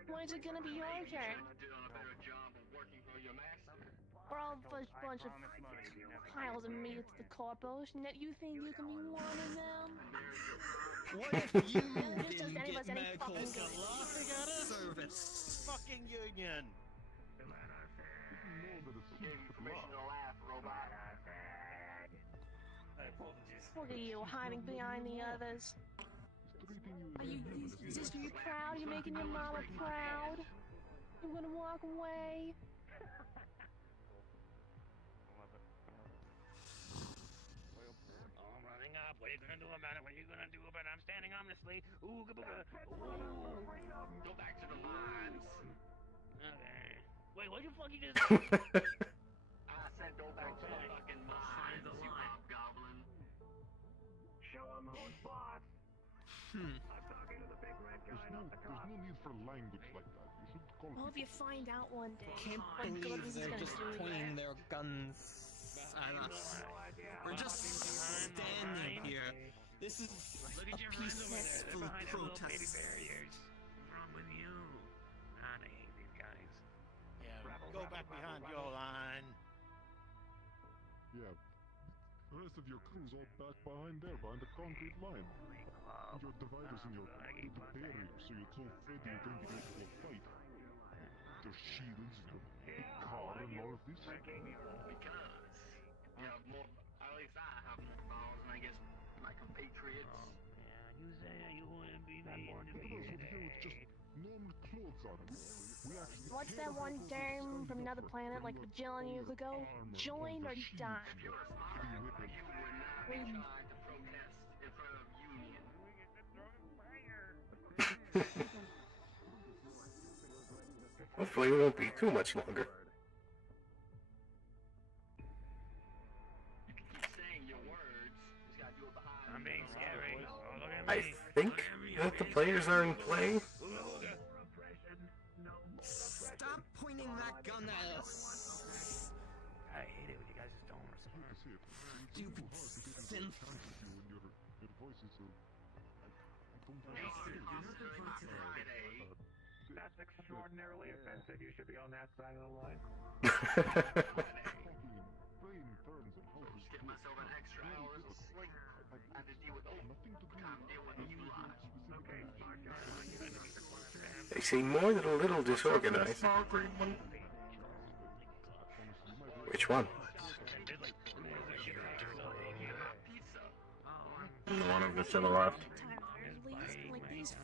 When is it gonna be your turn? We're all a bunch of piles of meat to the corpos, and that you think you can be one of them? What if you Just does didn't any of us get any medical fucking good. service? Fucking union. Look at you, hiding behind the others. Are you, is this you proud? Are you making your mama proud? You gonna walk away? Oh, I'm running up. What are you gonna do about it? What are you gonna do about it? I'm standing ominously. Ooh, gabooga. Ooh. Go back to the lines. Okay. Wait, what'd you fucking just say? I said go back to the fucking lines, you hobgoblin. Show him who's boss. I'm talking to the big red guy, not the cop. There's no need for language like that. You should call Well, if you find out one day, Can't what believe Gordon's they're gonna just do pointing here. their guns at us. We're just standing here. This is a peaceful protest. What's wrong with you? God, I hate these guys. Yeah, go back behind your line. Yeah. The rest of your crew's all back behind there, behind the concrete line. And your dividers and your little barriers, so you're so afraid you're going to get into a fight. Your shields, your big car, and all of this. Because you have more, at least I have more balls, and I guess my compatriots. Yeah, you say you wouldn't be made to be Over here with just normal clothes on. We actually What's that one term from another planet like a bajillion years ago? Join or die. You would not be trying to protest in front of Union. Hopefully it won't be too much longer. You can keep saying your words, just gotta do it behind. I'm being scary. Oh, look at I me. think that the players are in play. Stop pointing that gun at us. I hate it when you guys just don't respond. Stupid synth. Your voice is so... That's extraordinarily offensive. You should be on that side of the line. Just give myself an extra hours of sleep. I had to deal with you lot. They seem more than a little disorganized. Which one? The one over to the left. Like these.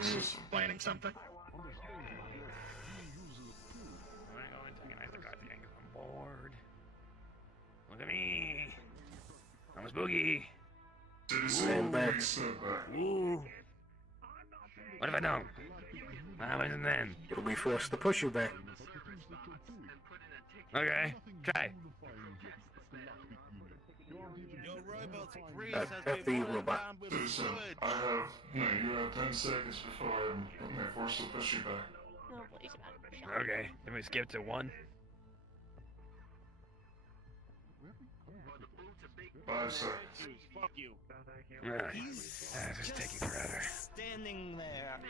He's just planning something. I'm bored. Look at me. I'm a spooky. Stand back. Ooh. What if I don't? What happens then? It'll be forced to push you back. Okay, try. F the robot. Citizen, I have, you have 10 seconds before I may force to push you back. Oh, please, God. Okay, then we skip to 1. Five seconds. Fuck you. Alright. This is taking forever. Standing there.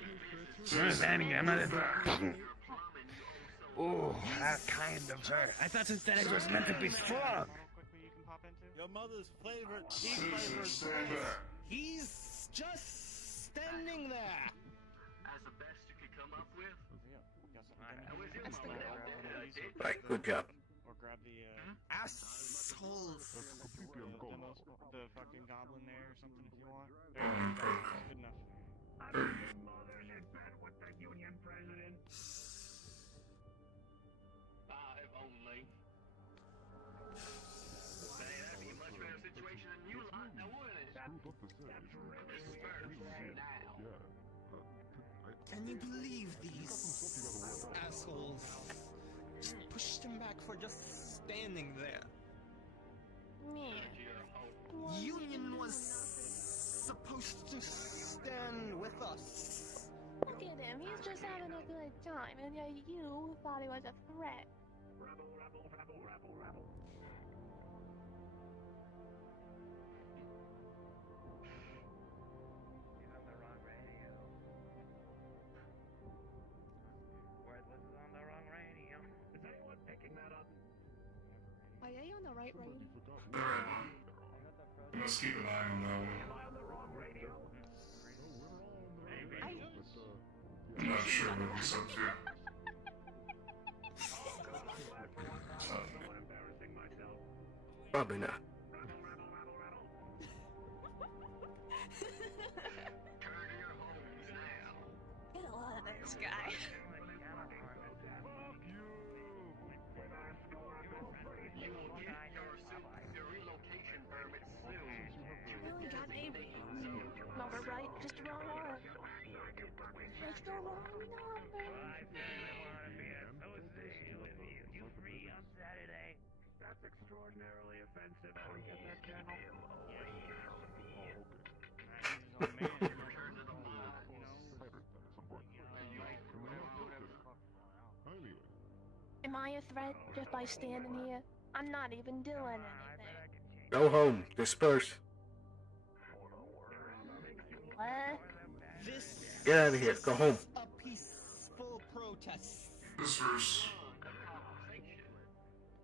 I'm not standing, I'm not. Ooh, that kind of hurt. I thought synthetics was meant to be strong. Your mother's favorite tea flavor. He's just standing there. As the best you could come up with. Right, good job. Or grab the assholes. The fucking goblin there or something if you want. There you go. Good enough. Your mother's in bed with the union president. If only. Hey, that'd be a much better situation than you lot, now wouldn't it? This is first, now. Can you believe these assholes? Just pushed him back for just standing there. Union was supposed to stand with us. Look at him, he's just having a good time, and yet you thought he was a threat. Rebel, rebel, rebel, rebel, rebel. He's on the wrong radio. Worthless is on the wrong radio. Is anyone picking that up? Why are you on the right road? Let's keep an eye on that one. I'm not sure what he's up to. Probably not. Get a lot of this guy. You will get your relocation permit soon. You really got maybe. Number right, just the wrong one. Just the wrong number. You free on Saturday? That's extraordinarily offensive. I don't get that channel. Am I a threat just by standing here? I'm not even doing anything. Go home. Disperse. What? Get out of here. Go home. A peaceful protest. Disperse.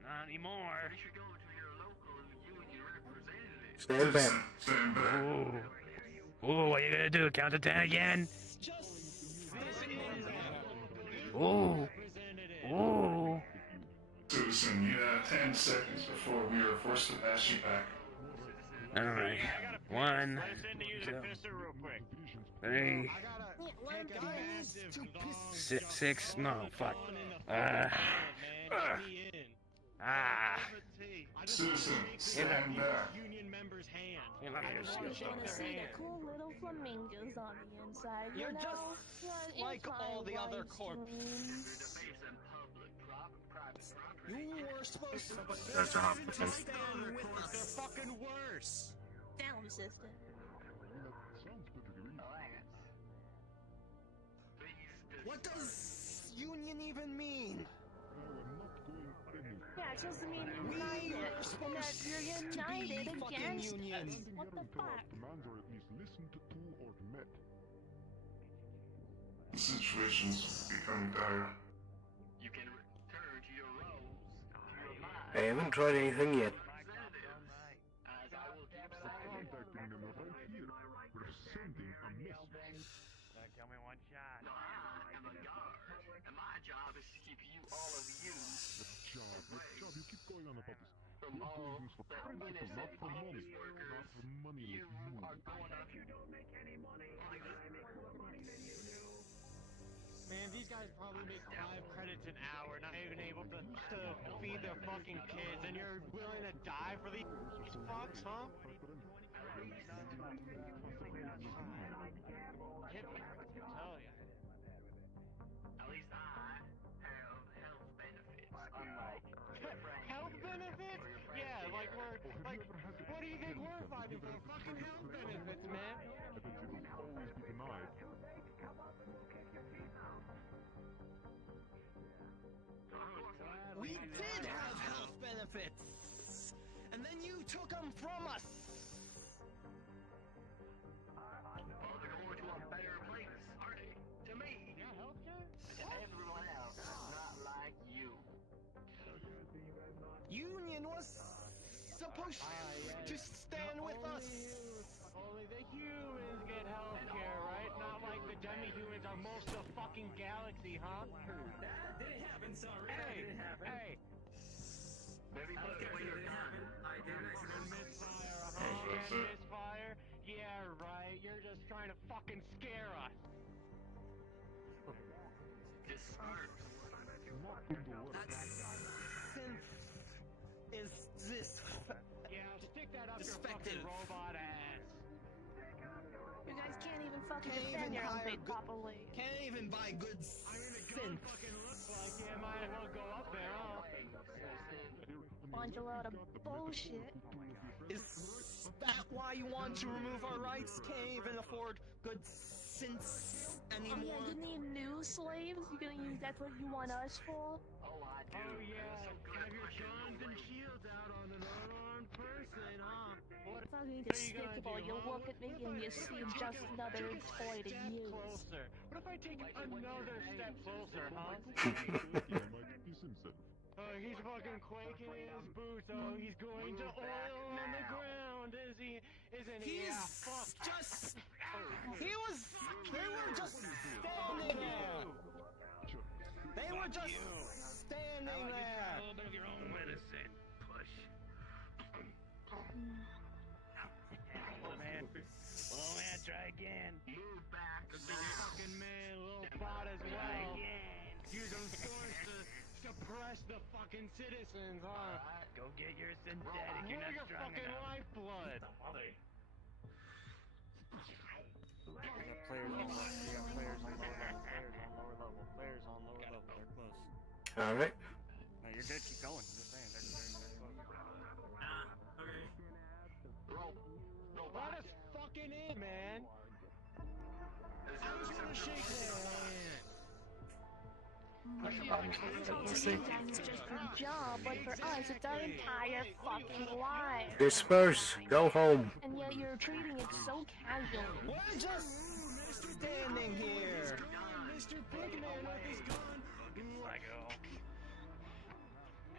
Not anymore. Stand back. Stand back. Ooh, what you gonna do? Count to 10 again? Ooh. Ooh. Citizen, you have 10 seconds before we are forced to pass you back. Alright. 1, 2, 3, 6, no, fuck. Citizen, stand back. You're not gonna I just want to see the cool little flamingos on the inside, you You're know? just like all the other corpses. You were supposed to That's a hot stand with us. They're fucking worse. Sound system. What does union even mean? Yeah, it just means united, and that you're united against us. What the fuck? Demands or at least listen to or met. The situation's becoming dire. You can return to your roles, to your mind. I haven't tried anything yet. As I will keep Contacting them right here. We're sending a message. Kill me one shot. No, I am a guard, and my job is to keep you, all of you, What job? You keep going on about this. from all Things for the principle, innocent not for money. office workers. Not for money. You like are going up. You don't make any money. I make more money than you do. Man, these guys probably make 5 credits an hour, not even able to feed their fucking kids, and you're willing to die for these fucks, huh? At least I have health benefits, unlike Health benefits? Yeah, like what do you think we're fighting for? Fucking health benefits, man. Always be denied. benefits, and then you took them from us. Well, they're going to a better place, aren't they? To me. Yeah, healthcare? To everyone else, not like you. Union was supposed to stand with us. Only the humans get healthcare, right? Not like the demi-humans are most of the fucking galaxy, huh? That didn't happen, sorry. That Hey, didn't happen. hey. Maybe Didn't happen. I didn't actually. Misfire, huh? Misfire? Yeah, right. You're just trying to fucking scare us. Disperse. That synth is this. Yeah, stick that up your Perspective. fucking robot ass. You guys can't even fucking Can't defend even your own hire faith good- properly. Can't even buy good synth. Fucking looks like you might as well go up there, huh? Bunch of load of bullshit. Is that why you want to remove our rights? Can't even afford good synths anymore. Oh yeah, you need new slaves? You gonna use that's what you want us for? Oh, I do. Oh yeah, have your guns and shields out on an unarmed person, huh? What It's not gonna are you gonna despicable. do, You huh? look at me and you see just another toy to Step use. closer. What if I take another step closer, huh? Oh, he's fucking quaking in his boots. Oh, he's going to oil on the ground, is he? Isn't he? Yeah, fuck. Just. They were just standing there. They were just standing there. A little bit of your own medicine. Push. Little man, try again. Move back. Fucking man, little bot as well. Use them swords to suppress the fucking citizens, huh? Go get your synthetic. You're not your strong fucking enough. lifeblood. Players on lower level. Players on lower level. They're close. All right. No, you're good. Keep going. Just saying. They're close. Let us fucking in, man. I was gonna shake their hand. It's just your job, but for us, it's our entire fucking life. Disperse. Go home. And yet you're treating it so casually. We're just standing here. Mr. Pigman with his gun.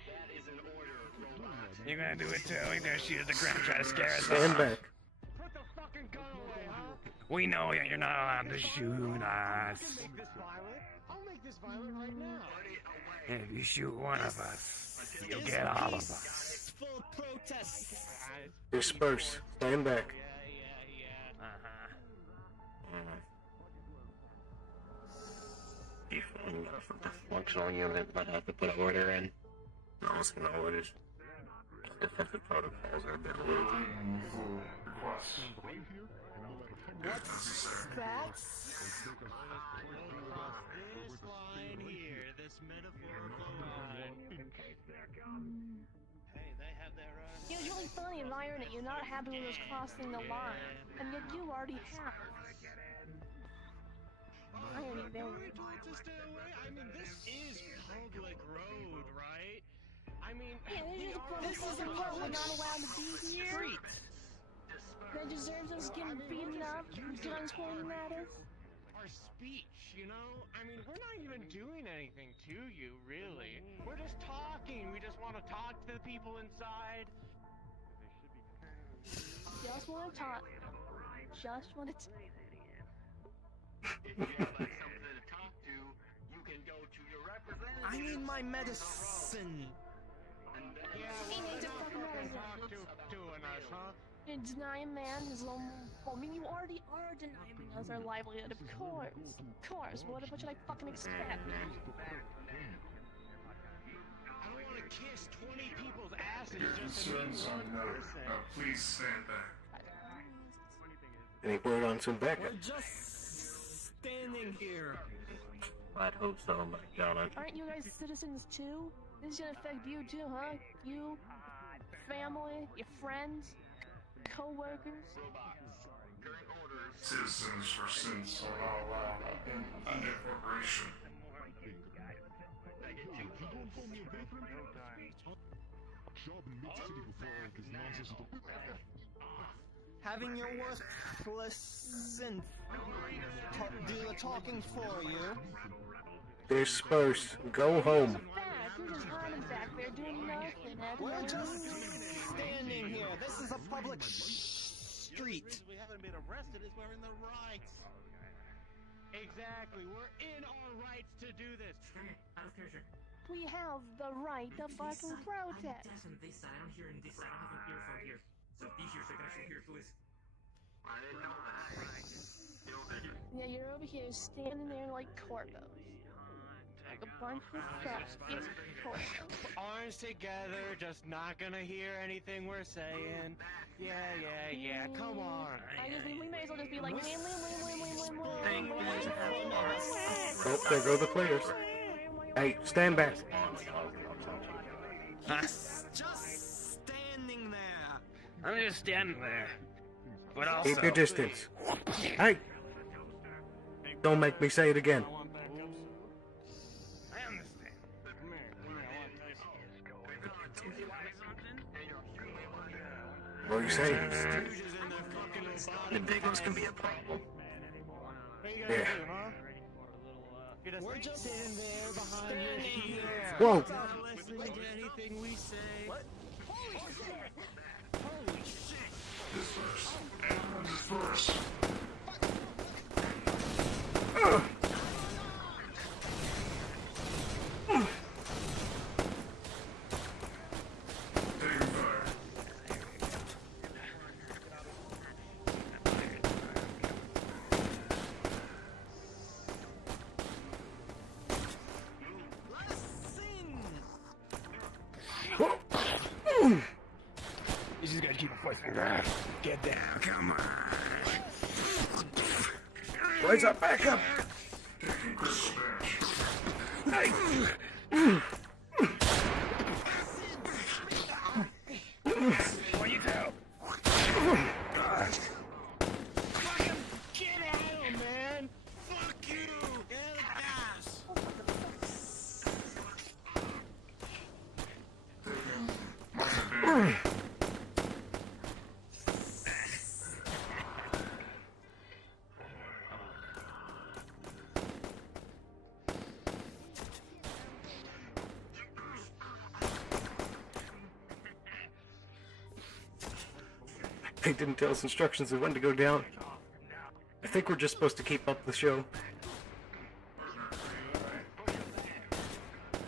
That is an order, robot. You're gonna do it too. You're gonna shoot at the ground, try to scare us Stand off. back. Put the fucking gun away, huh? We know you're not allowed to shoot us. Make this violent. I'll make this violent right now. If you shoot one of us, you'll get all of us. Full protest. Disperse. Stand back. Functional unit, but I have to put an order in. No, it's no orders. The fucking protocols are a bit loose. What's that? This line here, this metaphorical line. Hey, they have their You know, it's really funny and ironic. You're not happy with us crossing the line, and yet you already have. Irony there. Are we told to stay away? I mean, this is public road, right? I mean, Yeah, this is the part we're not allowed to be here. That deserves us getting beaten up, guns pointing at us. our speech, you know? I mean, we're not even doing anything to you, really. We're just talking. We just want to talk to the people inside. Just want to talk. Just want to. If you have something to talk to, you can go to your representative. I need my medicine. Yeah, He needs a fucking medicine. talk to us, huh? You deny a man his own. I mean, you already are denying us our livelihood, of course. Of course. What should I fucking expect? I don't want to kiss 20 people's asses just to meet one person. Please stand back. Any word on some backup? We're just standing here. I'd hope so, but Jonah. Aren't you guys citizens too? This is gonna affect you too, huh? You, family, your friends, co-workers. Citizens for sins are not allowed under corporation. job in mid-city before all this nonsense. Having your worthless synth do the talking for you. Disperse. Go home. You're just hiding back there doing nothing. We're just standing here. This is a public street. We haven't been arrested is we're in the rights. Exactly. We're in our rights to do this. Out of character. We have the right to fucking protest. I'm deaf on this side. I don't hear in this side. I don't have an earphone here. So be here so I can actually hear, please. I didn't know that. Yeah, you're over here standing there like corpos. Like a bunch of fucking corpos. Arms together, just not gonna hear anything we're saying. Yeah. Come on. I guess we may as well just be like, Oh, there go the players. Hey, stand back. Just standing there. I'm just standing there. But also... Keep your distance. Hey! Don't make me say it again. I understand. What are you saying? The big ones can be a problem. Yeah. We're just sitting there behind your shield. Whoa! Not listening to anything we say. What? Holy shit! Holy shit! Disperse. You just gotta keep a voice. Get down, come on. Raise up, back up. Hey. What you do? Fucking get at him, man! Fuck you! Get out of the gas! They didn't tell us instructions of when to go down. I think we're just supposed to keep up the show.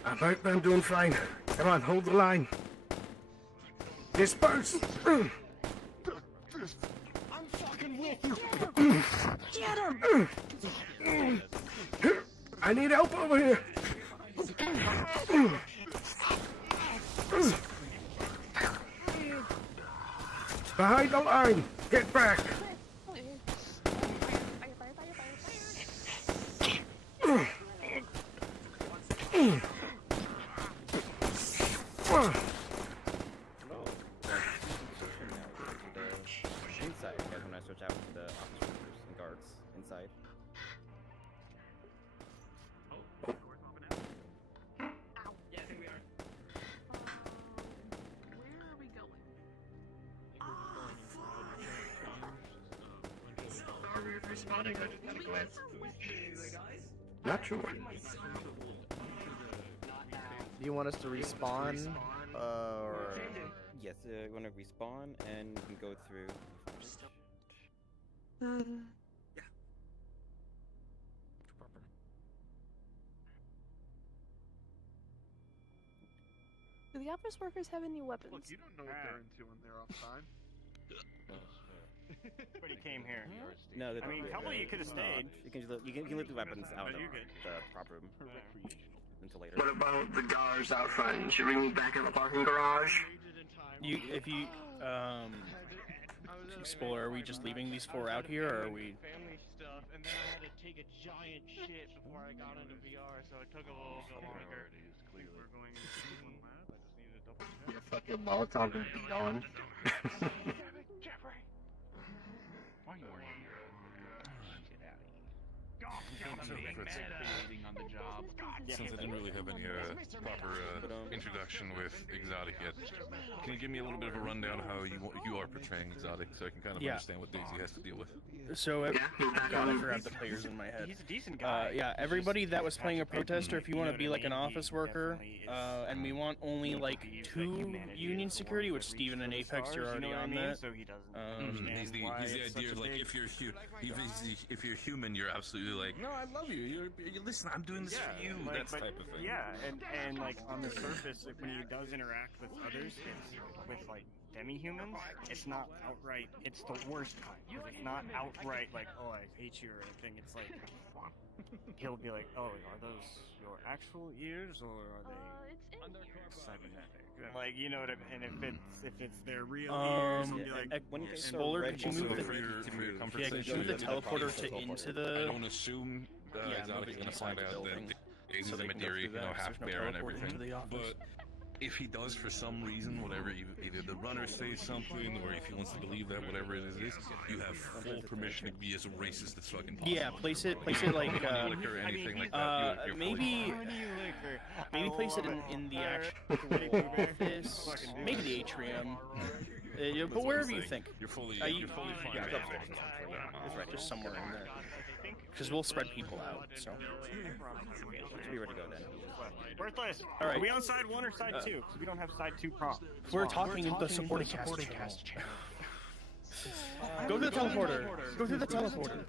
I'm doing fine. Come on, hold the line. Disperse! I'm fucking with you! Get him! I need help over here! Behind the line! Get back! Inside, guys, when I switch out to the officers and guards inside. Yeah, I think we are. Where are we going? Responding, I just gotta go ahead. Not sure. Do you want us to respawn? Or... Yes, you want to respawn and you can go through. Do the office workers have any weapons? Look, you don't know what they're into when they're off time. But he came here. No, I mean, how about you could have stayed? You can leave the weapons out of the prop room until later. What about the guards out front? Should we meet back in the parking garage? If you explore, are we just leaving these four out here, or are we? Family stuff, and then I had to take a giant shit before I got into VR, so it took a little bit longer. We're going to see. I just needed to double check. Your fucking Molotov will be on. Jeffrey! Why are you wearing shit out of here? So, Fritz, on the job. since I didn't really have any proper introduction with Exotic yet, can you give me a little bit of a rundown of how you are portraying Exotic, so I can kind of understand what Daisy has to deal with? So, God, I forgot the players in my head. He's a decent guy. Yeah, everybody that was playing a protester, if you want to be like an office worker, and we want only like 2 union security, which Steven and Apex are already on that. So he doesn't He's the idea of like if you're human, you're absolutely like, no, I love you. You listen, I'm doing this for you. Like, That type of thing. Yeah, and like on the surface, like, when he does interact with others, it's with like demi-humans. It's not outright. It's the worst kind. Because it's not outright like, oh, I hate you or anything. It's like he'll be like, oh, are those your actual ears or are they cybernetic? Like, you know what I mean? And if it's their real ears, he'll be like, Spoiler, could you move for your conversation, move the teleporter to into the? I don't assume Exotic is gonna find out that Daisy's a Madiri, half bear and everything. But if he does for some reason, whatever, either the runner says something, or if he wants to believe that, whatever it is, you have full permission to be as racist as fucking possible. Yeah, place it like liquor, anything like that. Maybe place it in the actual office, maybe the atrium, but wherever you think. You're fully fine. Right, just somewhere in there. Because we'll spread people out, so be ready to go then. Worthless. All right. Are we on side 1 or side 2? Because we don't have side 2 prompt. We're talking in the supporting cast channel. Go to the teleporter. Go through the teleporter.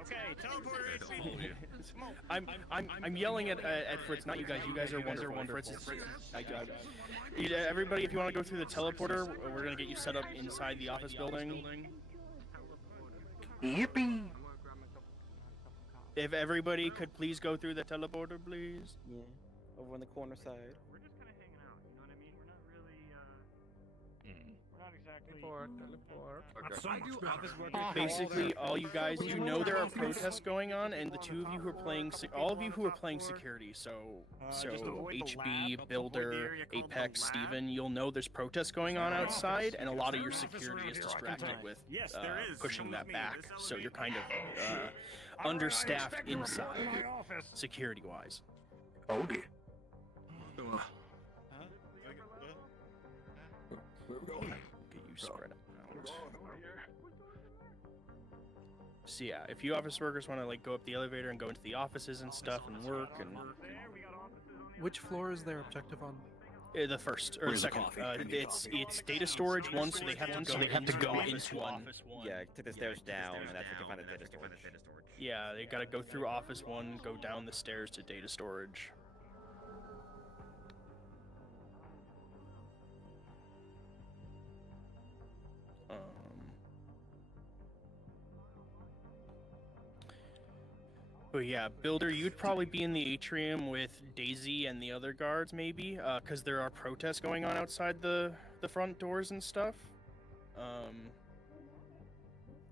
Okay, teleporter. I'm yelling at Fritz, not you guys. You guys are wonderful. Fritz is, everybody, if you want to go through the teleporter, we're gonna get you set up inside the office building. Yippee! If everybody could please go through the teleporter, please. Yeah, over on the corner side. We're just kind of hanging out, you know what I mean? We're not really, Basically, all you guys, you know there are protests going on, and the 2 of you who are playing, all of you who are playing security, so HB, Builder, Apex, Steven, you'll know there's protests going on outside, and a lot of your security is distracted with pushing that back, so you're kind of understaffed inside, security-wise. Oh dear. Get you spread out. So yeah, if you office workers want to like go up the elevator and go into the offices and stuff and work and. Which floor is their objective on? The first or the second. It's data storage 1, so they have to go into one. Yeah, take the stairs down, and that's where you find the data storage. Yeah, they gotta go through office 1, go down the stairs to data storage. But yeah, Builder, you'd probably be in the atrium with Daisy and the other guards, maybe, because there are protests going on outside the front doors and stuff.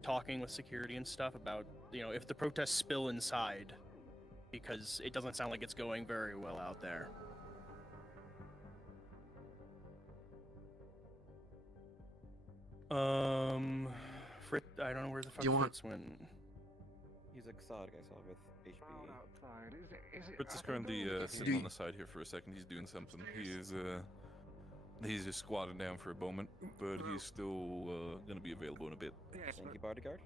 Talking with security and stuff about, if the protests spill inside, because it doesn't sound like it's going very well out there. Fritz, I don't know where the fuck Fritz went. He's exotic, I saw with HB. Fritz is currently sitting on the side here for a second. He's doing something. He's just squatting down for a moment, but he's still gonna be available in a bit. Thank you, bodyguard.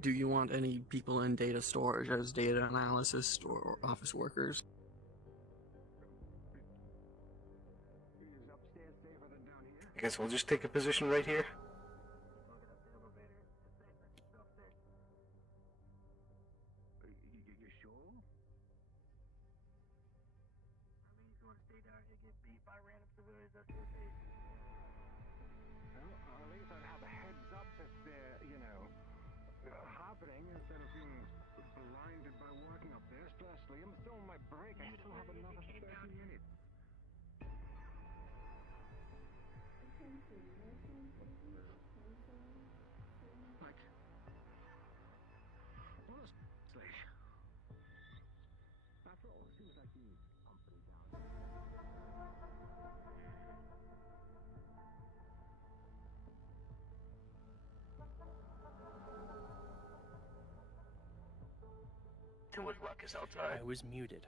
Do you want any people in data storage as data analysis or office workers? I guess we'll just take a position right here. Instead of being blinded by walking up there, especially, I'm still on my break. I still have another 30 minutes. Like, honestly, after all, it seems like you company down. too much ruckus outside. I was muted.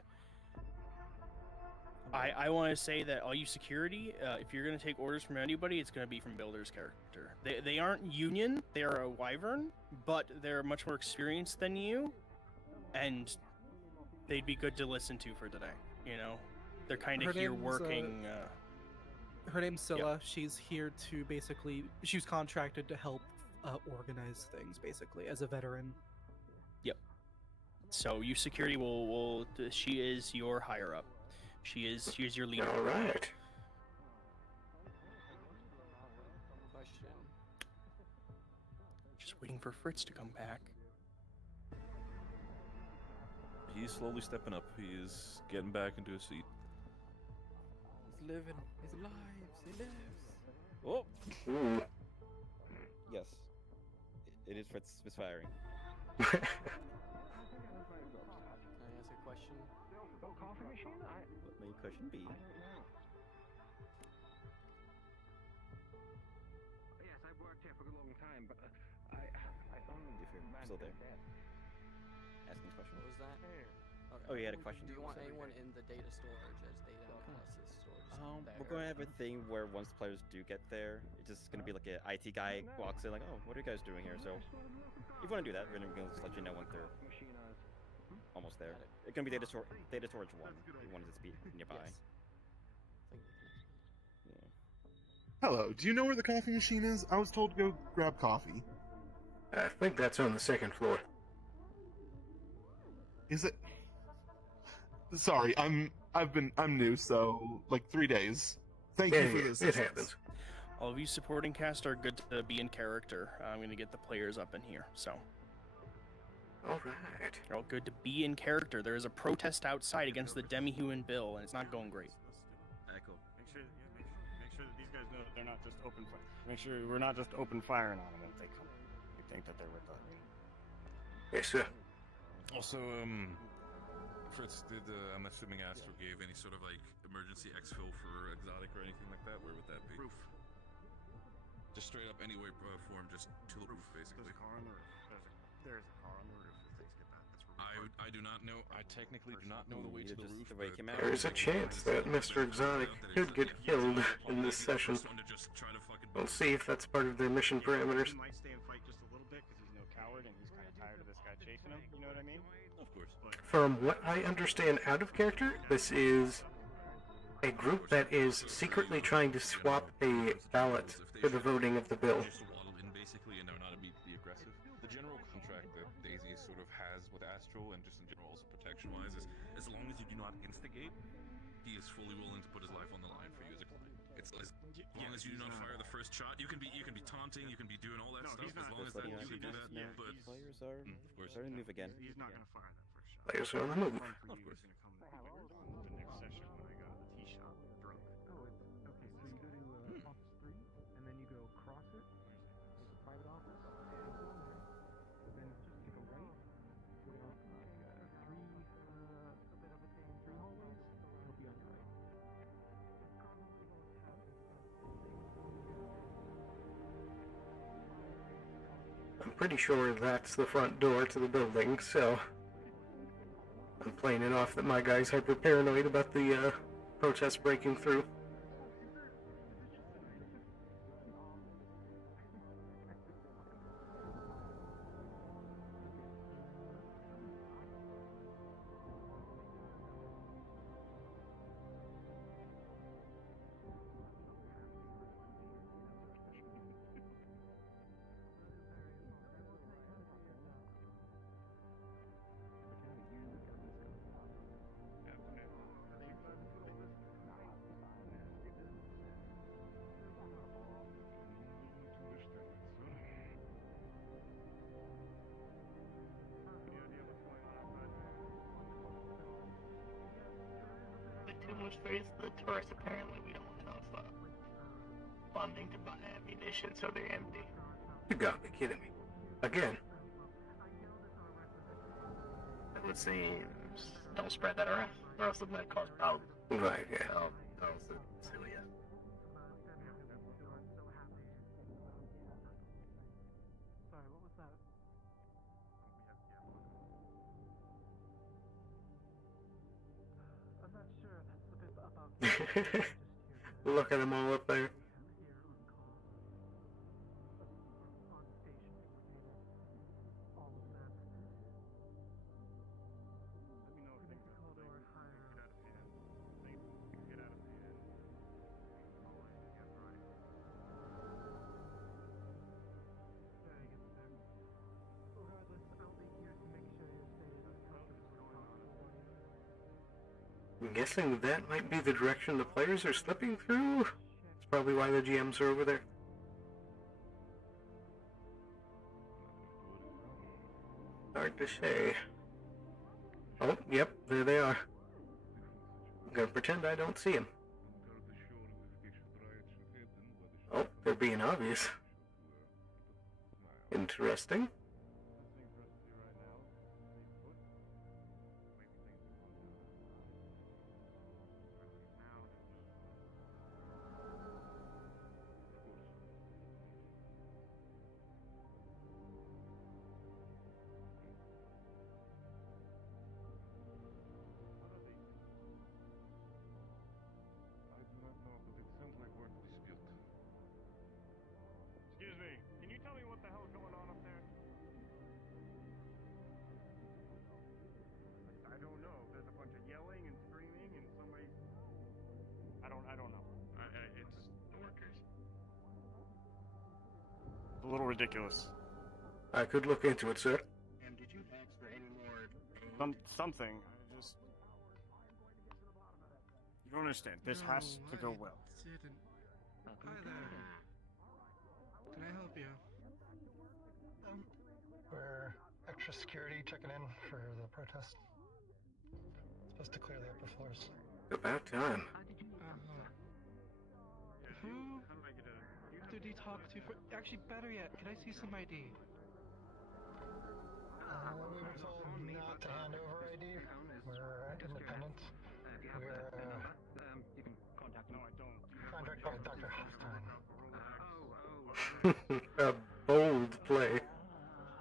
I want to say that all you security, if you're going to take orders from anybody, it's going to be from Builder's character. They aren't Union, they are a Wyvern, but they're much more experienced than you, and they'd be good to listen to for today, you know? They're kind of here working... her name's Scylla. She's here to basically... She was contracted to help organize things, basically, as a veteran. Yep. So you security will she is your higher up. She is your leader. All right. Question. Just waiting for Fritz to come back. He's slowly stepping up. He is getting back into his seat. He's living. He's alive. He lives. Oh. Ooh. Yes. It is Fritz misfiring. Can I ask a question? Coffee machine? What may question be? Yes, I've worked here for a long time, but I only If you're still there. Asking a question. What was that? Okay. Oh, you had a question? Do you want anyone in the data storage as data analysis storage? We're going to have a thing where once players do get there, it's just going to be like an IT guy walks in like, oh, what are you guys doing here? So, if you want to do that, we're going to just let you know when they're almost there. It's going to be data storage 1. If you wanted to be nearby. Yeah. Hello, do you know where the coffee machine is? I was told to go grab coffee. I think that's on the second floor. Is it? Sorry, I'm new, so like 3 days. Thank you for this. It happens. All of you supporting cast are good to be in character. I'm going to get the players up in here, so. All right. They're all good to be in character. There is a protest outside against the demi-human bill, and it's not going great. Echo. Make sure that these guys know that they're not just open fire. Make sure we're not just open firing on them if they come. We think that they're with us. Yes, sir. Also, Fritz, did I'm assuming Astro gave any sort of like emergency exfil for exotic or anything like that? Where would that be? Roof. Just straight up anyway form, just to the roof, basically. There's a car on the roof. There's a car on the roof. If things get bad, that's where I do not know. I technically do not know the way to the roof. There's a chance that Mr. Exotic could get killed in this session. We'll see if that's part of their mission parameters. He might stay and fight just a little bit because he's no coward and he's kind of tired of this guy chasing him. You know what I mean? Of course. From what I understand out of character, this is a group that is secretly trying to swap a ballot for the voting of the bill. Just to waddle in basically and are not immediately aggressive. The general contract that Daisy sort of has with Astral and just in general also protection-wise is as long as you do not instigate, he is fully willing to put his life on the line for you as a client. It's as long as you do not fire the first shot, you can be taunting, you can be doing all that stuff as long as that you can do that. Yeah, but players are starting to move again. He's not gonna fire that first shot. Players are on the move. Of course. Gonna come the next session when I got the tee shot drunk. Oh, it's okay. So you go to office 3, and then you go across it. There's a private office. Then just take a right. Go down three hallways. It'll be on your right. I'm pretty sure that's the front door to the building, so I'm playing it off that my guy's hyper paranoid about the protest breaking through. Too much space for the tourists. Apparently, we don't have enough funding to buy ammunition, so they're empty. You gotta be kidding me. Again. It seems. Don't spread that around, or else it might cause problems. Right, yeah. That was silly. Sorry, what was that? Look at them all up there. I'm guessing that might be the direction the players are slipping through. That's probably why the GMs are over there. Hard to say. Oh, yep, there they are. I'm gonna pretend I don't see them. Oh, they're being obvious. Interesting. Excuse me, can you tell me what the hell is going on up there? I don't know. There's a bunch of yelling and screaming and somebody... I don't know. It's the workers. It's a little ridiculous. I could look into it, sir. And did you ask for any more? Something. I just... You don't understand. This has to go well. Hi there. Can I help you? We're extra security checking in for the protest. Supposed to clear the upper floors. About time. Who did he talk to? Actually, better yet, can I see some ID? We were told not to hand over ID. We're independent. We're contracted by Dr. Hoffstein. A bold play.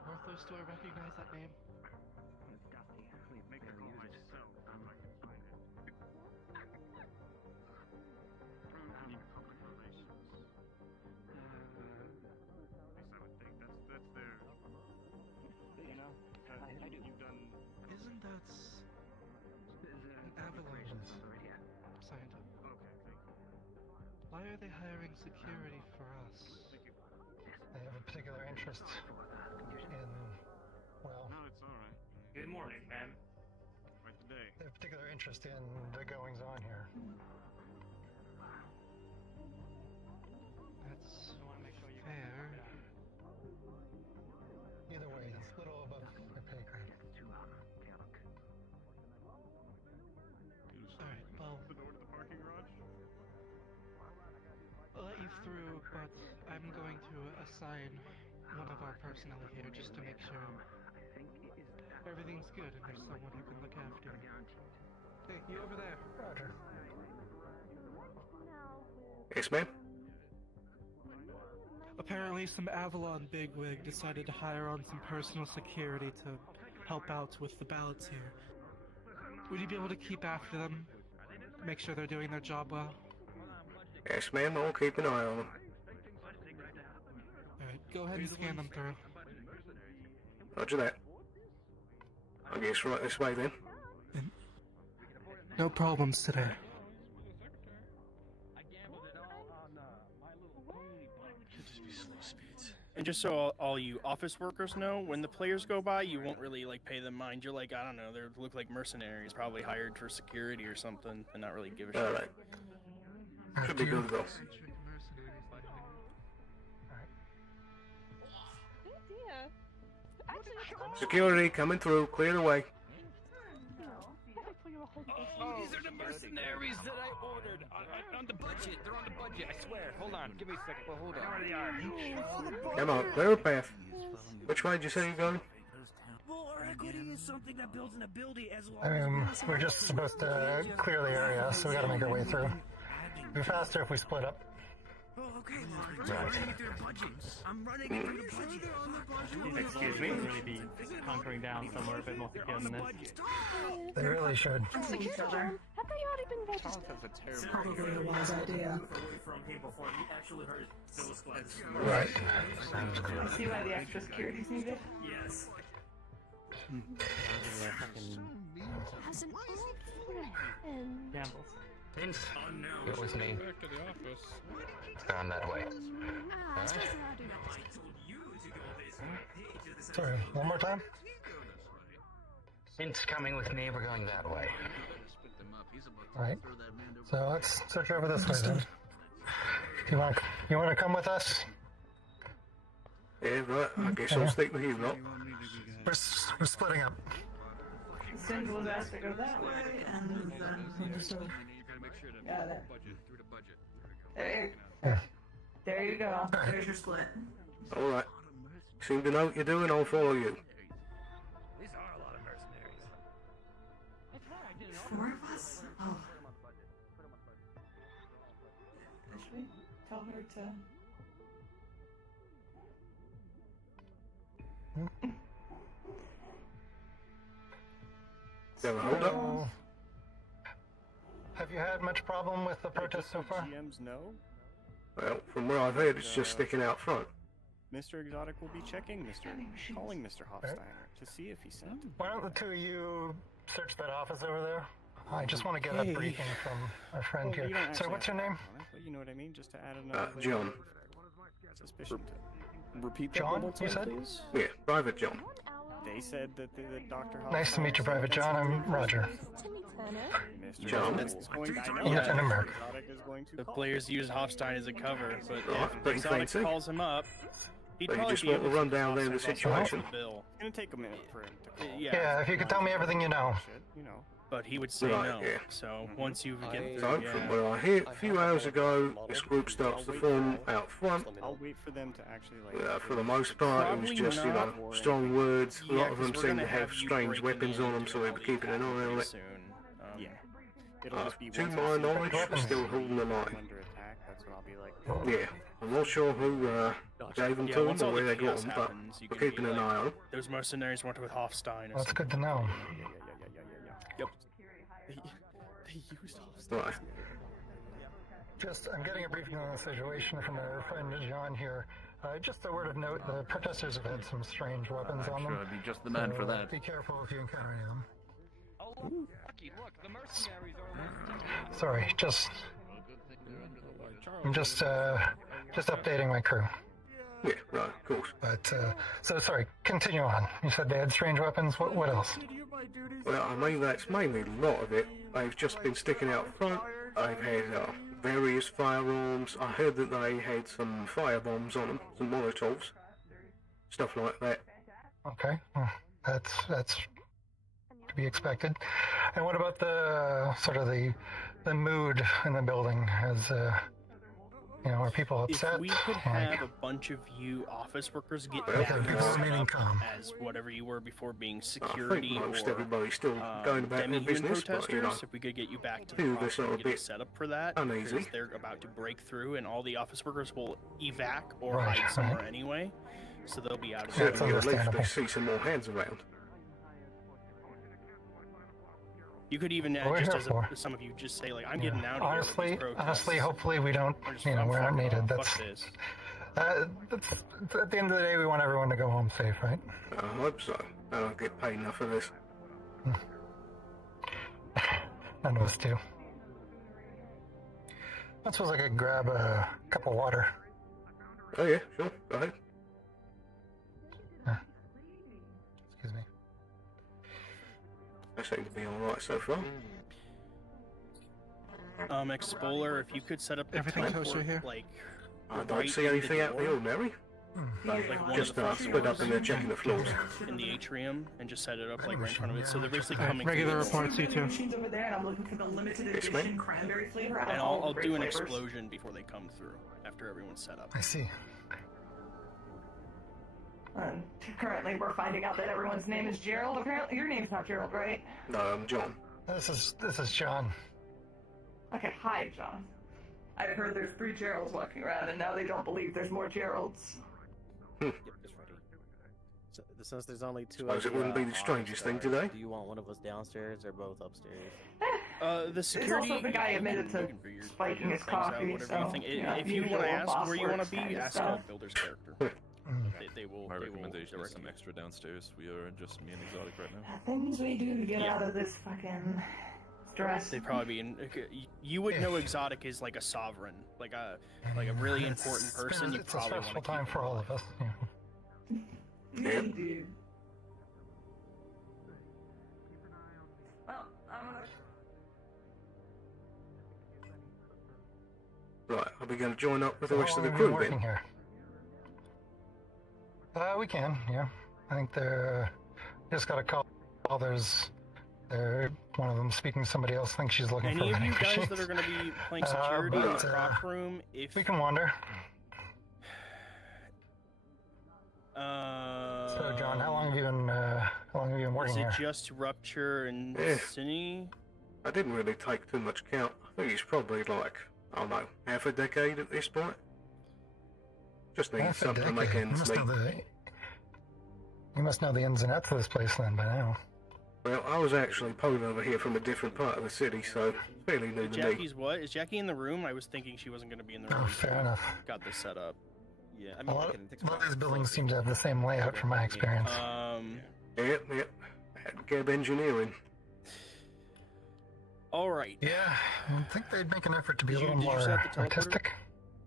Ortho store recognize that name? Make the call myself if I can find it. I need public relations. At least I would think that's their... You know? You've done... Isn't that... an avalanche scientist? Okay, thank you. Why are they hiring security for us? They have a particular interest in, well... No, it's alright. Good morning, ma'am. Right today. They have a particular interest in the goings-on here. That's fair. Either way, it's a little above my pay grade. Alright, well... The door to the parking garage? I'll let you through, but I'm going to assign one of our personnel here just to make sure everything's good and there's someone who can look after you. Hey, you over there? Roger. Yes, ma'am? Apparently some Avalon bigwig decided to hire on some personal security to help out with the ballots here. Would you be able to keep after them? Make sure they're doing their job well? Yes, ma'am. I'll keep an eye on them. Alright, go ahead and scan them through. Roger that. I guess right this way then. No problems today. And just so all you office workers know, when the players go by, you won't really like pay them mind. You're like, I don't know, they look like mercenaries, probably hired for security or something, and not really give a shit. Alright. Should be good to go. Security coming through. Clear the way. These are the mercenaries that I ordered on the budget. They're on the budget, I swear. Hold on, give me a second. Well, hold on. There they are. Come on, clear a path. Which way did you say you're going? Well, our equity is something that builds an ability as long as... We're just supposed to clear the area, so we gotta make our way through. It'd be faster if we split up. Oh, okay. I'm running it through the budget. I'm running it through the budget. Excuse me? Really be hunkering down somewhere a bit more secure than this. They really should. Have they already been Charles has a terrible. It's probably a wise idea. Away from him before he actually heard those claps. Right. I see why the extra security is needed. Yes. Has an old Gambles. Vince. Oh no. It was me. Back to the office. It's gone that way. I suppose I do know. I told you to go this way. Sorry, one more time? Vince coming with me, we're going that way. Right. So let's search over this way then. You want to come with us? Yeah, right. I guess I'll stick with you, lot. We're splitting up. Cindy was asked to go that way, and then understood. Yeah, there you go. There's your split. Alright. Seem to know what you're doing, I'll follow you. These are a lot of mercenaries. 4 of us? Oh. Should we tell her to... Hold up. Have you had much problem with the protest so far? GMs know. Well, from where I've heard, it's just sticking out front. Mr. Exotic will be checking calling Mr. Hofsteiner to see if he sent. Why don't the two of you search that office over there? I just want to get a briefing from our friend Well, here. you don't So actually what's your have to name? on it, but you know what I mean? Just to add another John. suspicion to. Repeat that John, one more you time, said? please. Yeah, Private John. They said that the Dr. Nice to meet you, Private John. I'm Roger. Mr. John. Is going to, Yeah, in America. Exotic is going to The call. players use Hofstein as a cover, but Oh, if pretty Exotic fancy. calls him up, he'd But you probably just be want able to run down there toss the him across situation. the bill. It's gonna take a minute for him to call. Yeah, if you could tell me everything you know. You know. But he would say Right, no. yeah. So once you get So, through, from what I hear, a few hours ago, this group starts to form out front. I'll wait for them to actually like. For the most part, it was Probably just, not. strong words. A Yeah, lot of 'cause them we're seem gonna to have have you strange breaking weapons in on them, to so we'll be keeping an eye on pretty it. soon. Yeah. It'll just be To once I my see knowledge, them we're still holding the line. under attack. That's when I'll be like. Yeah, I'm not sure who gave them Yeah, to them once or all where the they got chaos them, happens, but you we're can be keeping an like, eye on them. Those mercenaries weren't with Hofstein. Or That's good to know. Yep. They used Right. Just, I'm getting a briefing on the situation from our friend John here. Just a word of note, the protesters have had some strange weapons on them. Sure, I'd be just the man for that. Be careful if you encounter any of them. Oh, lucky, look, the mercenaries are Sorry, I'm just updating my crew. Yeah, right, of course. But, so sorry, continue on. You said they had strange weapons, what else? Well, I mean, that's mainly a lot of it. They've just been sticking out front. They've had various firearms. I heard that they had some firebombs on them, some Molotovs, stuff like that. Okay, well, that's to be expected. And what about the sort of the mood in the building? As are people upset? If we could have a bunch of you office workers get Okay, back people set remaining up calm. as whatever you were before being I security think most or everybody's still going about their demi-human business, but, protesters, if we could get you back to the they're proper sort of a getting bit set up for that, uneasy. because they're about to break through and all the office workers will evac or Right, hide somewhere right. anyway, so they'll be out of That's certainly at least understandable. they see some more hands around. You could even What we're just here as for. some of you just say like, I'm getting out of Honestly, here with these protests. honestly, hopefully we don't, Or just, we I'm aren't fucking needed. off. That's, Fuck this. that's, at the end of the day, we want everyone to go home safe, right? I hope so. I don't get paid enough for this. None of us do. I suppose I could grab a cup of water. Oh yeah, sure, go ahead. Excuse me. They seem to be alright so far. Expoler, if you could set up the Everything teleport, kosher here? like I don't right see in anything the out of the door, ordinary. like one of Just the front split up doors and they're checking the floors. in the atrium and just set it up like right in front of it, so they're basically coming. Regular through the report, C2. Machines over there, and I'm looking for the limited Yes, edition ma'am. cranberry flavor. And out of I'll all the do an great flavors. explosion before they come through after everyone's set up. I see. And currently, we're finding out that everyone's name is Gerald. Apparently, your name's not Gerald, right? No, I'm John. This is John. Okay, hi, John. I've heard there's 3 Geralds walking around, and now they don't believe there's more Geralds. Yep, just ready. So, since there's only 2 Suppose of it wouldn't be the strangest thing today. Do you want one of us downstairs or both upstairs? The security. He's also the guy admitted to spiking his coffee, so if you want to ask where you want to be, ask a builder's character. They will. My recommendation is some extra downstairs. We are just me and Exotic right now. Things we do to get out of this fucking stress. They'd probably be in. You would know Exotic is like a sovereign, like a really important person. You probably want to. It's a stressful time for all of us. Yeah. Indeed. Well, I'm gonna. Right, are we going to join up with the rest of the crew then? Here? We can, yeah. I think they're just got a call. One of them speaking to somebody else. Thinks she's looking for any of you guys machines. that are going to be playing security in the prop room. If we can wander. So John, how long have you been working here? Is it just Rupture and Cine? I didn't really take too much count. I think it's probably like, I don't know, half a decade at this point. Just need something to make ends meet. You must know the ins and outs of this place then by now. Well, I was actually pulled over here from a different part of the city, so fairly new to me. Jackie's what? Is Jackie in the room? I was thinking she wasn't going to be in the room. Oh, fair enough. Got this set up. Yeah, I A mean, lot of these buildings seem to have the same layout from my experience. Yep. Gab engineering. All right. Yeah, I think they'd make an effort to be a little more artistic.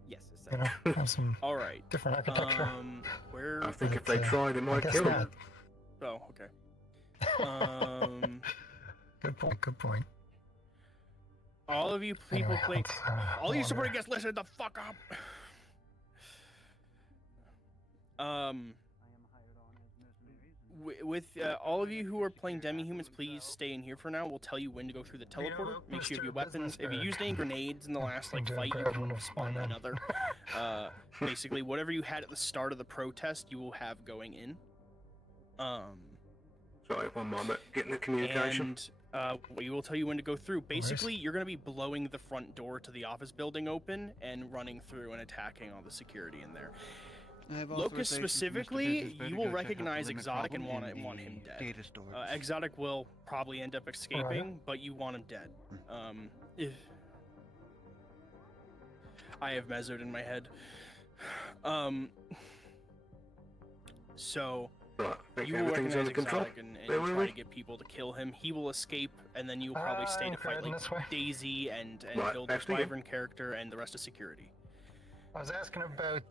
Yes. You know, have some different architecture. Where? I think if they tried, it might kill them. Oh, okay. Good point. All of you people play. All you supporting guests, listen the fuck up. With all of you who are playing demi-humans, please stay in here for now. We'll tell you when to go through the teleporter. Make sure you have your weapons. If you used any grenades in the last fight, you can spawn another. Basically, whatever you had at the start of the protest, you will have going in. Sorry, one moment. Getting the communication. And we will tell you when to go through. Basically, you're going to be blowing the front door to the office building open and running through and attacking all the security in there. Locus specifically, you will recognize Exotic and want him dead. Exotic will probably end up escaping, but you want him dead. If I have Mezzard in my head. So you will recognize Exotic and try to get people to kill him. He will escape, and then you will probably stay to fight like Daisy and build a Wyvern character and the rest of security. I was asking about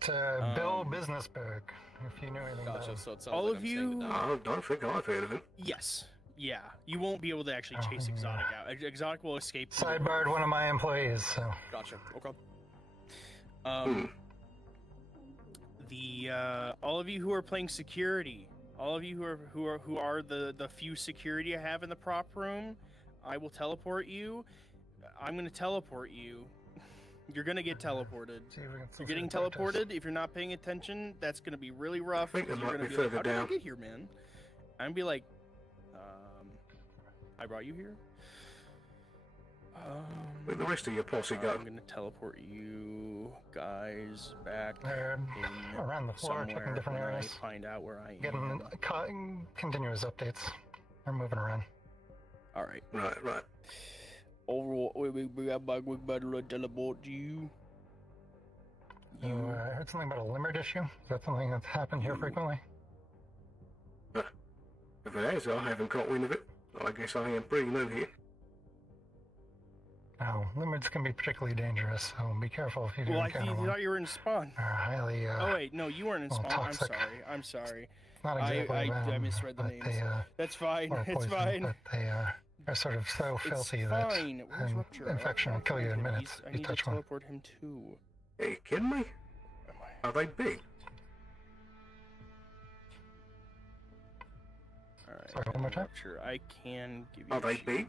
Bill Businessberg, if you knew anything about him. So it sounds all of you. I don't think I've heard of him. Yes. Yeah. You won't be able to actually chase Exotic out. Exotic will escape. Sidebarred one of my employees. So. Gotcha. Okay. All of you who are playing security, all of you who are the few security I have in the prop room, I will teleport you. I'm going to teleport you. You're gonna get teleported. You're getting teleported. If you're not paying attention, that's gonna be really rough. I think it might be like, further how down. did I get here, man? I'm gonna be like, I brought you here. Where'd the rest of your posse go? I'm gonna teleport you guys back around the floor, checking different areas. Find out where I am. Getting continuous updates. They're moving around. All right. Right. Overall, we got back with battle teleport to you. I heard something about a limerick issue. Is that something that's happened here frequently? If it has, I haven't caught wind of it. I guess I am pretty new here. No, limericks can be particularly dangerous, so be careful if you do encounter one. I thought you were in spawn. Highly, oh wait, no, you weren't in spawn. Toxic. I'm sorry. Not exactly I misread the names. That's fine. It's fine. But they are sort of so filthy that an infection will kill you in minutes if you touch one. I need to teleport him too. Are you kidding me? Are they big? Alright. Sorry, one more time? Sure, I can give you Are they big?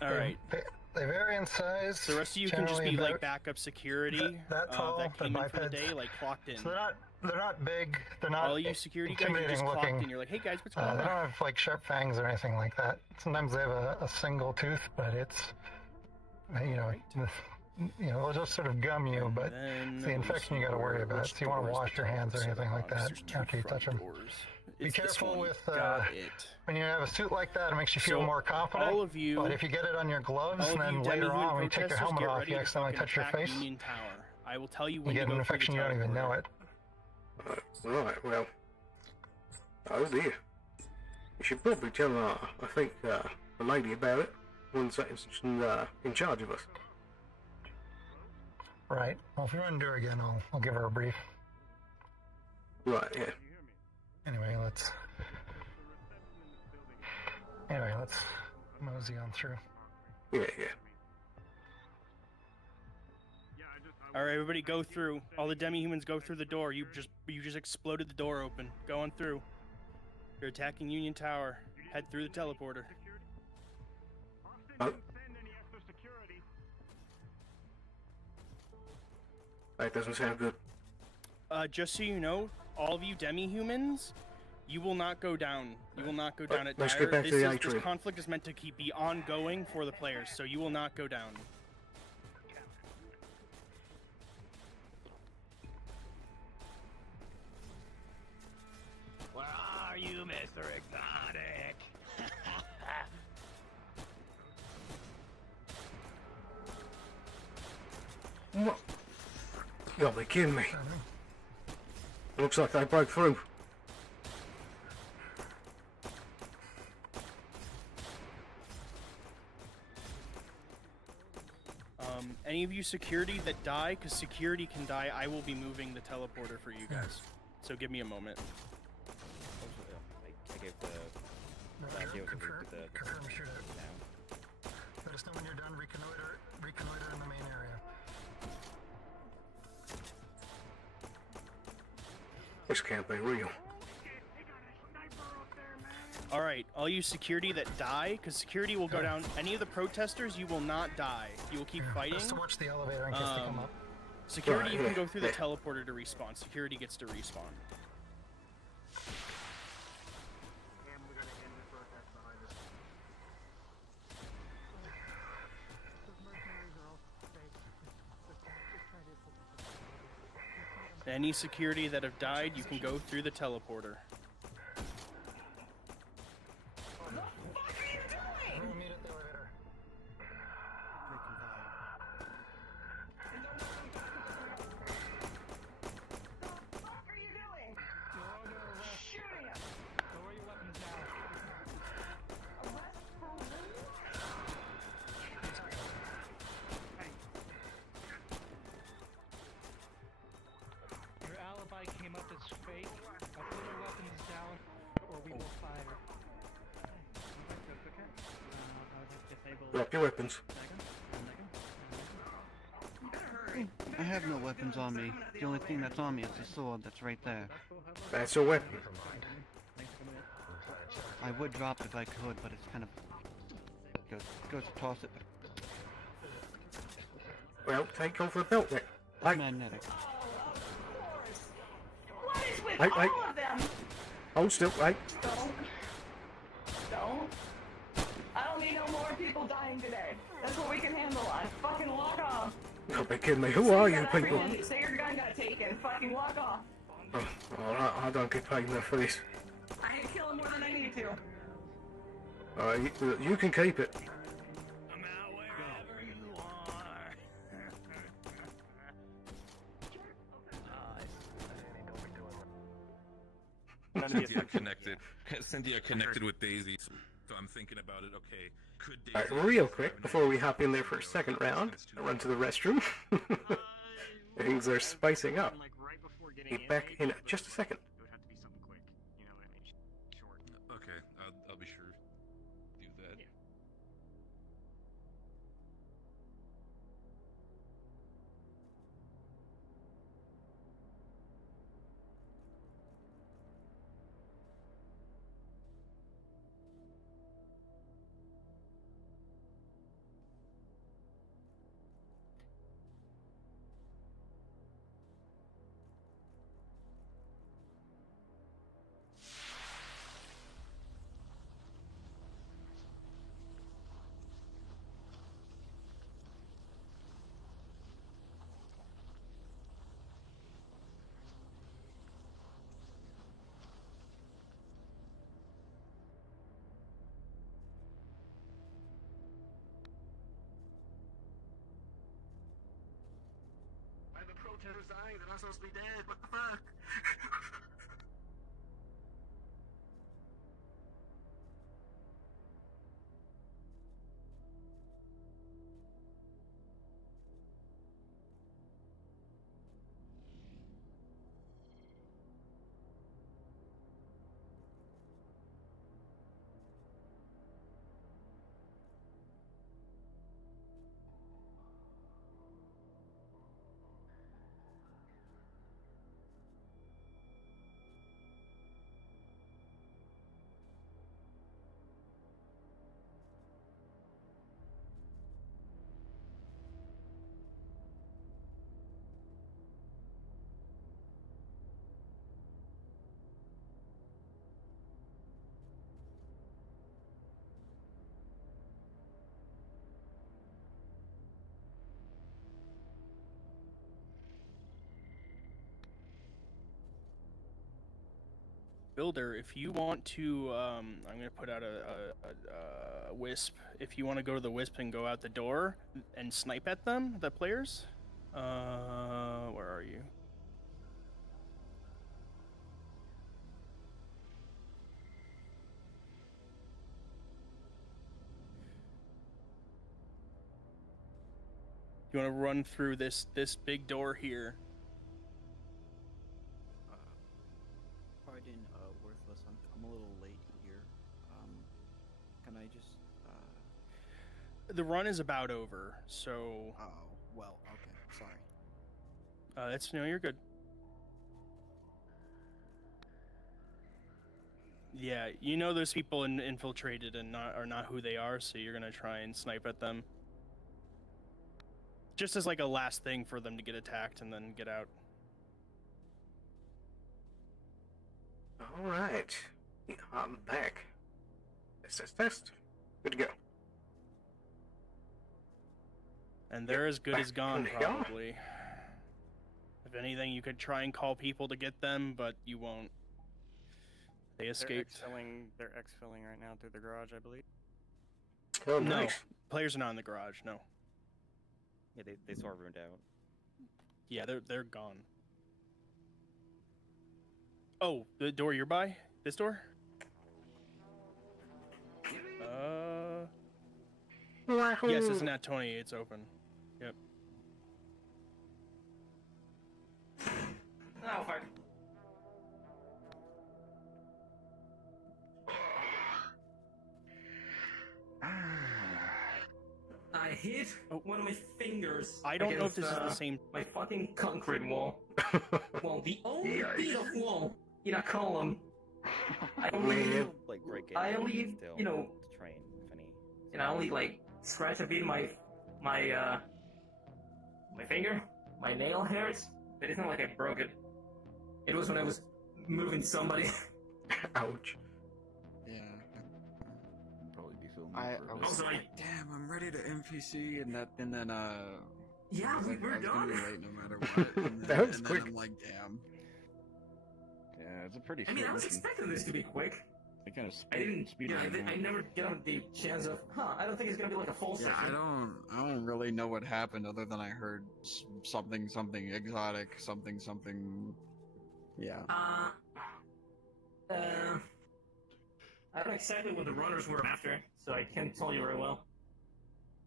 Alright. They vary in size. So the rest of you can just be like backup security that came in for the day, like clocked in. So they're not big. They're not all you security guys are just clocked in. You're like, hey guys, what's going on? They don't have like sharp fangs or anything like that. Sometimes they have a single tooth, but it's they'll just sort of gum you. But it's the infection you got to worry about. So you want to wash your hands or anything like that after you touch them. Be It's this careful one. with Got it. when you have a suit like that. It makes you feel So, more confident. all of you- but if you get it on your gloves, All and of you then later demi-human on when you take your protesters, helmet get off, ready you to accidentally fucking touch your attack face. Union Tower. I will tell you You when get to an go infection. through You the don't even know it. Right, well. Oh dear. You should probably tell, I think, the lady about it. One's in charge of us. Right. Well, if you run into her again, I'll give her a brief. Right, yeah. Anyway, let's mosey on through. Yeah, yeah. All right, everybody, go through. All the demi-humans go through the door. You just exploded the door open. Go on through. You're attacking Union Tower. Head through the teleporter. Oh. That doesn't sound good. Just so you know, all of you demi-humans, you will not go down. You will not go down at let's Dire. get back to the This atrium. conflict is meant to be ongoing for the players, so you will not go down. Where are you, Mr. Exotic? What? You gotta be kidding me. Looks like they broke through. Any of you security that die, because security can die, I will be moving the teleporter for you guys. So give me a moment. I gave the deal to move to the Confirm shoot it. Let us know when you're done. Reconnoiter in the main area. This can't be real. Alright, all you security that die, because security will go down. Any of the protesters, you will not die. You will keep fighting. Just to watch the elevator in case they come up. Security, you Right, can go yeah, through the yeah. teleporter to respawn. Security gets to respawn. Any security that have died, you can go through the teleporter. Your alibi came up as fake. Put your weapons down, or we will fire. Drop your weapons. I have no weapons on me. The only thing that's on me is the sword that's right there. That's a weapon. I would drop it if I could, but it's kind of... Goes to toss it. Well, take off the belt then. It's magnetic. What is with Wait, all wait. of them? Hold still, wait. Don't. I don't need no more people dying today. That's what we can handle. I fucking walk off. Don't be kidding me. Who are you people? Say your gun got taken. Fucking walk off. Oh, alright, I don't get paid enough for this. I ain't killing more than I need to. Alright, you can keep it. Cynthia connected. Cynthia connected with Daisy, so I'm thinking about it. Okay, could Daisy? Alright, real quick, before we hop in there for a second round, I run to the restroom. Things are spicing up. Be back in just a second. Okay, I'll be sure to do that. Taylor's dying. They're not supposed to be dead. What the fuck? Builder, if you want to, I'm gonna put out a wisp. If you want to go to the wisp and go out the door and snipe at them, the players. Where are you? You want to run through this big door here. Pardon, worthless. I'm a little late here. Can I just? The run is about over, so. Oh well, okay. Sorry. That's no, you're good. Yeah, you know those people infiltrated and are not who they are, so you're gonna try and snipe at them. Just as like a last thing for them to get attacked and then get out. Alright. I'm back. Test. Good to go. And they're as good as gone, in the yard. probably. If anything, you could try and call people to get them, but you won't. They escaped. They're exfilling right now through the garage, I believe. Oh, No, nice. players are not in the garage, no. Yeah, they saw ruined out. Yeah, they're gone. Oh, the door you're by? This door? Yes, it's not Tony. It's open. Yep. Oh, fuck. I hit one of my fingers. I don't know if against, this is the same. My fucking concrete wall. Well, the only piece of wall in a column. I only, Like break it. I only, still you know, to train, if any. I only like scratch a bit my finger, my nail hairs, but it's not like I broke it. It was when I was moving somebody. Ouch. Yeah. Probably be feeling. I was Also, like, damn, I'm ready to NPC, and then Yeah, I was we like, were I was gonna done. be late no matter what. And then, That was and quick. then I'm like, damn. Yeah, it's a pretty. I mean, I was mission. expecting this to be quick. They kind of I didn't. speed Yeah, run I never got the chance of. I don't think it's gonna be like a full Yeah, session. I don't really know what happened other than I heard something exotic, something. Yeah. I don't know exactly what the runners were after, so I can't tell you very well.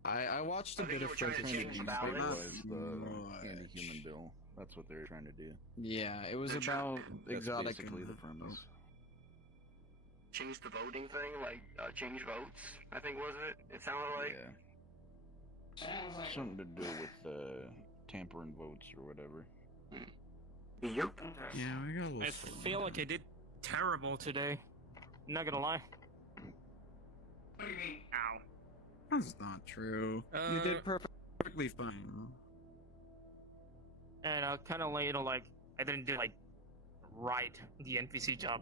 I watched a I think bit they of were trying to French change the but balance. not was the much. anti-human bill. That's what they were trying to do. Yeah, it was They're trying- about That's exotic. basically the premise. Change the voting thing, like change votes. I think was it? It sounded like. Yeah. Something to do with tampering votes or whatever. Yep. Yeah, we got a little. I feel like I did terrible today. Not gonna lie. What do you mean? Ow. That's not true. You did perfectly fine. And kind of like, like, I didn't do, like, right the NPC job.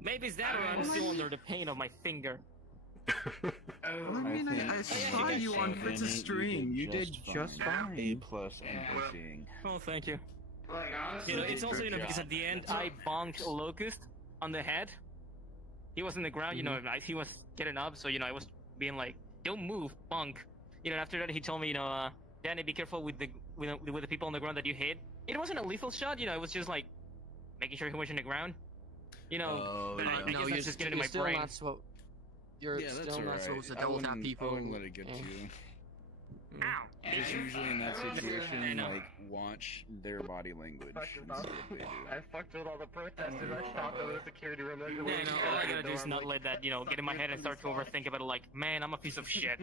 Maybe it's that or I'm still under the pain of my finger. I mean, I saw you on Fritz's stream. You did just A fine. plus NPCing. Oh, thank you. Like, honestly, You know, it's also, you know, because at the end, I bonked Locust on the head. He was in the ground, you know, he was getting up, so, you know, I was being like, don't move, bonk. You know, after that, he told me, you know, Danny, be careful with the people on the ground that you hit. It wasn't a lethal shot, you know. It was just like making sure he was on the ground. You know, but I guess that's just getting into my brain. You're still not supposed to double tap people. I wouldn't let it get to you. Just usually in that situation, like, watch their body language. And see what they do. I fucked with all the protesters. I stopped over the security room. Yeah, no, all I gotta do is not let that, you know, get in my head and start to overthink about it. Like, man, I'm a piece of shit.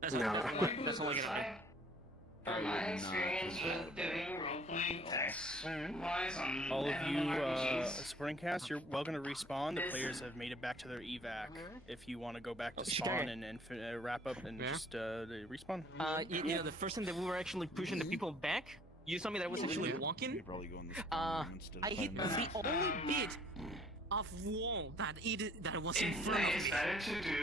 That's all I gotta do. From my experience with doing role-playing text-wise on All of you, Springcast, you're welcome to respawn. The players have made it back to their evac. If you want to go back to spawn and wrap up and just respawn. You know, the first time that we were actually pushing the people back, you saw me that I was actually walking. I hit the only bit of wall that was in front of me. It's better to do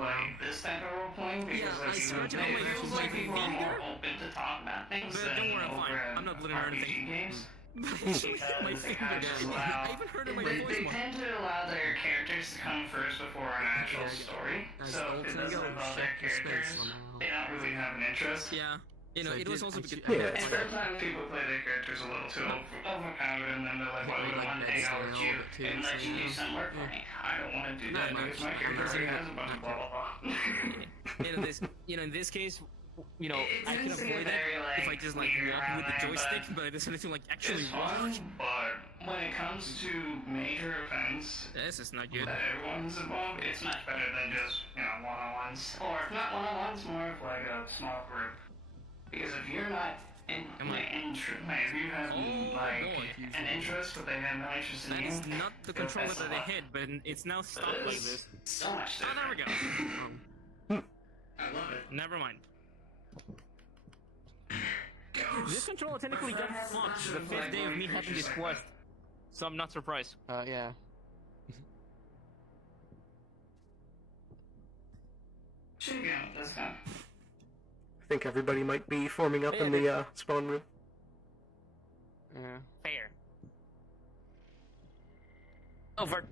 like this type of role-playing because it feels like people are more open to talk about things But don't worry, I'm fine. I'm not bleeding or anything. games. My finger I even heard it in my voice. They tend to allow their characters to come first before an actual story. So if it doesn't involve their characters, they don't really have an interest. Yeah. You know, it was also because... And sometimes people play their characters a little too overpowered, and then they're like, well, I want to hang out with you and let you do some work for me. I don't want to do that because my character already has a bunch of blah, blah, blah. You know, in this case, you know, I could avoid that if I just, like, walk with the joystick, but it doesn't seem like actually walk. But when it comes to major events... This is not good. That everyone's involved, it's much better than just, you know, one-on-ones. Or if not one-on-ones, more of like a small group. Because if you're not if you have an interest, but they have no interest in you. That is not the controller that they had, but it's now stopped like this. So much different. Oh, there we go. I love it. Never mind. This controller technically got fucked the 5th day of me having this quest, so I'm not surprised. Yeah. Should go. Let's go. I think everybody might be forming up in the spawn room. Yeah. Fair. Over.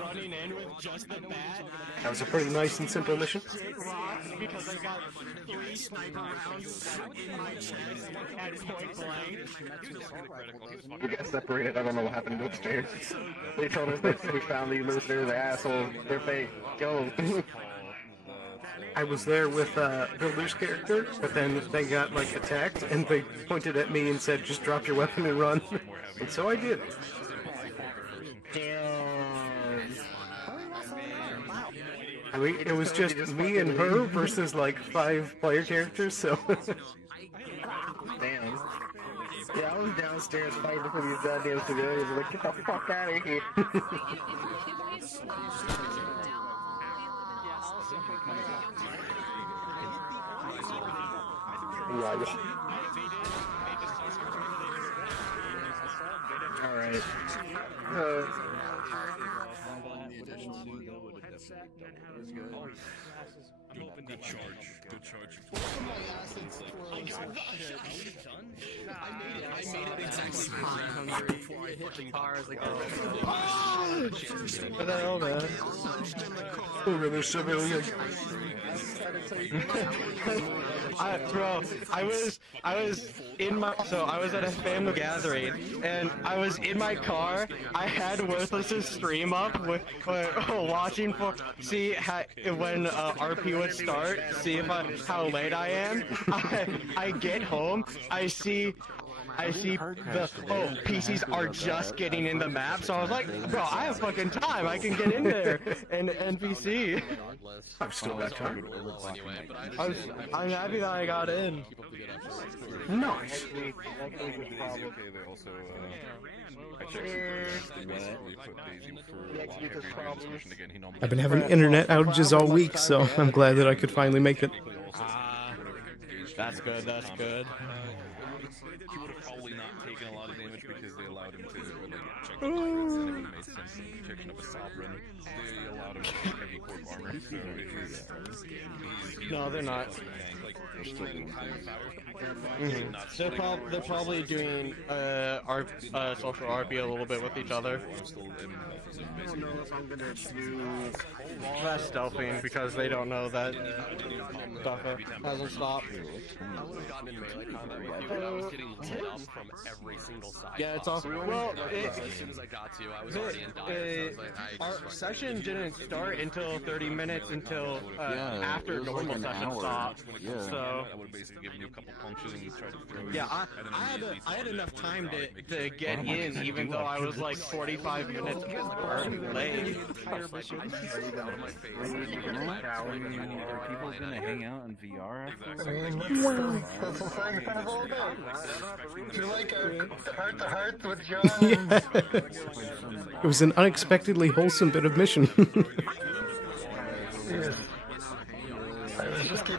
Running in with just the bat. That was a pretty nice and simple mission. Because I got 3 sniper rounds in my chest at point blank. We got separated. I don't know what happened upstairs. They told us that we found the listeners, the asshole. They're fake. Go. I was there with Builder's character, but then they got like attacked, and they pointed at me and said, "Just drop your weapon and run." And so I did. I mean, it was just me and her versus like 5 player characters, so. Damn. Yeah, I was downstairs fighting for these goddamn civilians. Like, get the fuck out of here. Alright. Good charge. Good charge. I made it exactly before I hit the car. I was like, oh. What the hell, man? Over the civilian. Bro, I was in my, so I was at a family gathering, and I was in my car. I had Worthless's stream up, watching for, see how, when RP would start, see if how late I am. I get home, I see the, PCs are just getting in the map, so I was like, bro, I have fucking time, I can get in there, and NPC. I've still got time. I'm happy that I got in. Nice. I've been having internet outages all week, so I'm glad that I could finally make it. That's good, that's good. He would have probably not taken a lot of damage because they allowed him to check the targets, and it would have made sense in checking up a sovereign. They allowed him to take heavy corp armor, so No, they're not. Like, They're probably doing social RP a little bit with each other. That's stealthing because they don't know that stuff hasn't stopped. I would have gotten in melee combat with you, but I was getting lit up from every single side. Yeah, it's all well. As soon as I got to you, I was already in dire. So our session didn't start until 30 minutes until after normal session stopped. Yeah. So I would have basically given you a couple punctures and tried to throw you. yeah, I had enough time to get in, even though I was like 45 minutes late. Are people gonna hang out in VR after? I mean, that's the thing kind of all about. Do you like a heart-to-heart with John? Yeah. It was an unexpectedly wholesome bit of mission. Yes.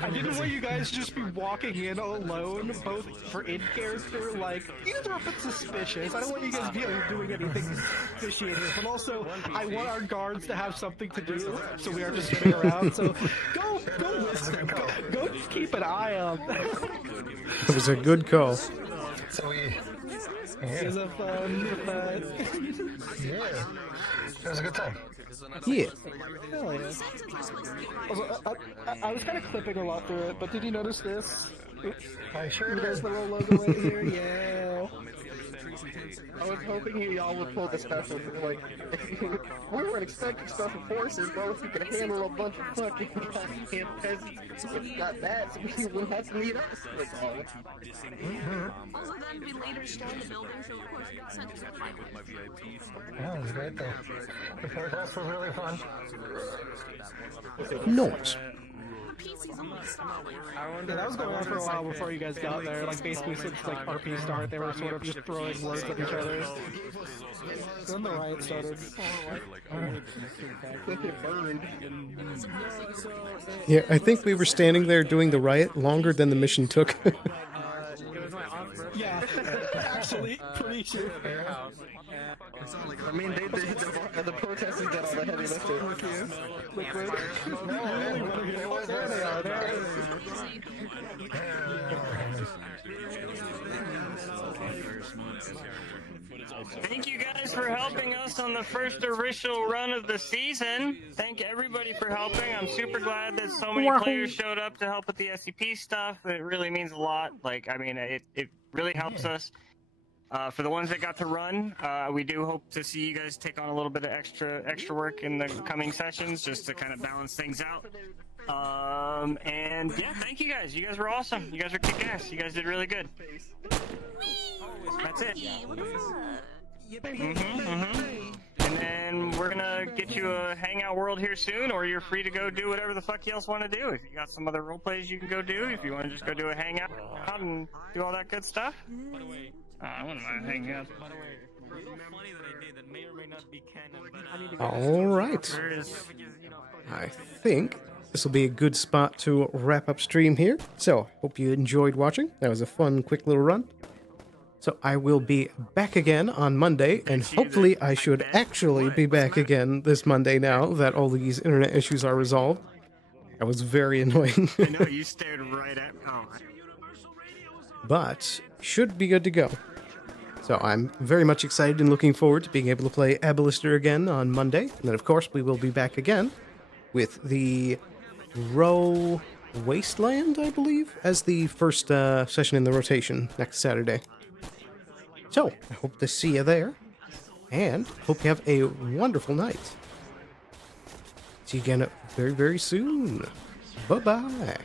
I didn't want you guys just be walking in alone, both for in-character, like, these are a bit suspicious. I don't want you guys doing anything suspicious, but also, I want our guards to have something to do, so we aren't just sitting around, so go with them. Go keep an eye on them. It was a good call. So It was a fun, yeah. It was a good time. Yeah. Hell yeah. Also, I was kind of clipping a lot through it, but did you notice this? I sure There's the little logo right here, yeah. I was hoping y'all would pull the special, like, we weren't expecting special forces, but if you could handle a bunch of fucking goddamn peasants, we got that, so we wouldn't have to meet us. Also, then we later stormed the building, so of course we got sent to the fight. Yeah, it was great though. The protest was really fun. Noise. Yeah, that was going on for a while before you guys got there. Like basically since like RP start, they were sort of just throwing words at each other. Then the riot started. Yeah, I think we were standing there doing the riot longer than the mission took. Yeah, actually, pretty sure. I mean, the protesters did all the heavy lifting. Thank you guys for helping us on the first official run of the season. Thank everybody for helping. I'm super glad that so many players showed up to help with the SCP stuff. It really means a lot. Like, I mean, it really helps us. For the ones that got to run, we do hope to see you guys take on a little bit of extra work in the coming sessions, just to kind of balance things out. And yeah, thank you guys. You guys were awesome. You guys were kick-ass. You guys did really good. That's it. And then we're gonna get you a hangout world here soon, or you're free to go do whatever the fuck you else want to do. If you got some other role plays you can go do, if you want to just go do a hangout and do all that good stuff. I wouldn't mind hanging out. All right. I think this will be a good spot to wrap up stream here. So, hope you enjoyed watching. That was a fun, quick little run. So, I will be back again on Monday, and hopefully I should actually be back again this Monday now that all these internet issues are resolved. That was very annoying. I know, you stared right at... Oh. But, should be good to go. So I'm very much excited and looking forward to being able to play Abolister again on Monday. And then, of course, we will be back again with the Row Wasteland, I believe, as the first session in the rotation next Saturday. So, I hope to see you there, and hope you have a wonderful night. See you again very, very soon. Bye-bye.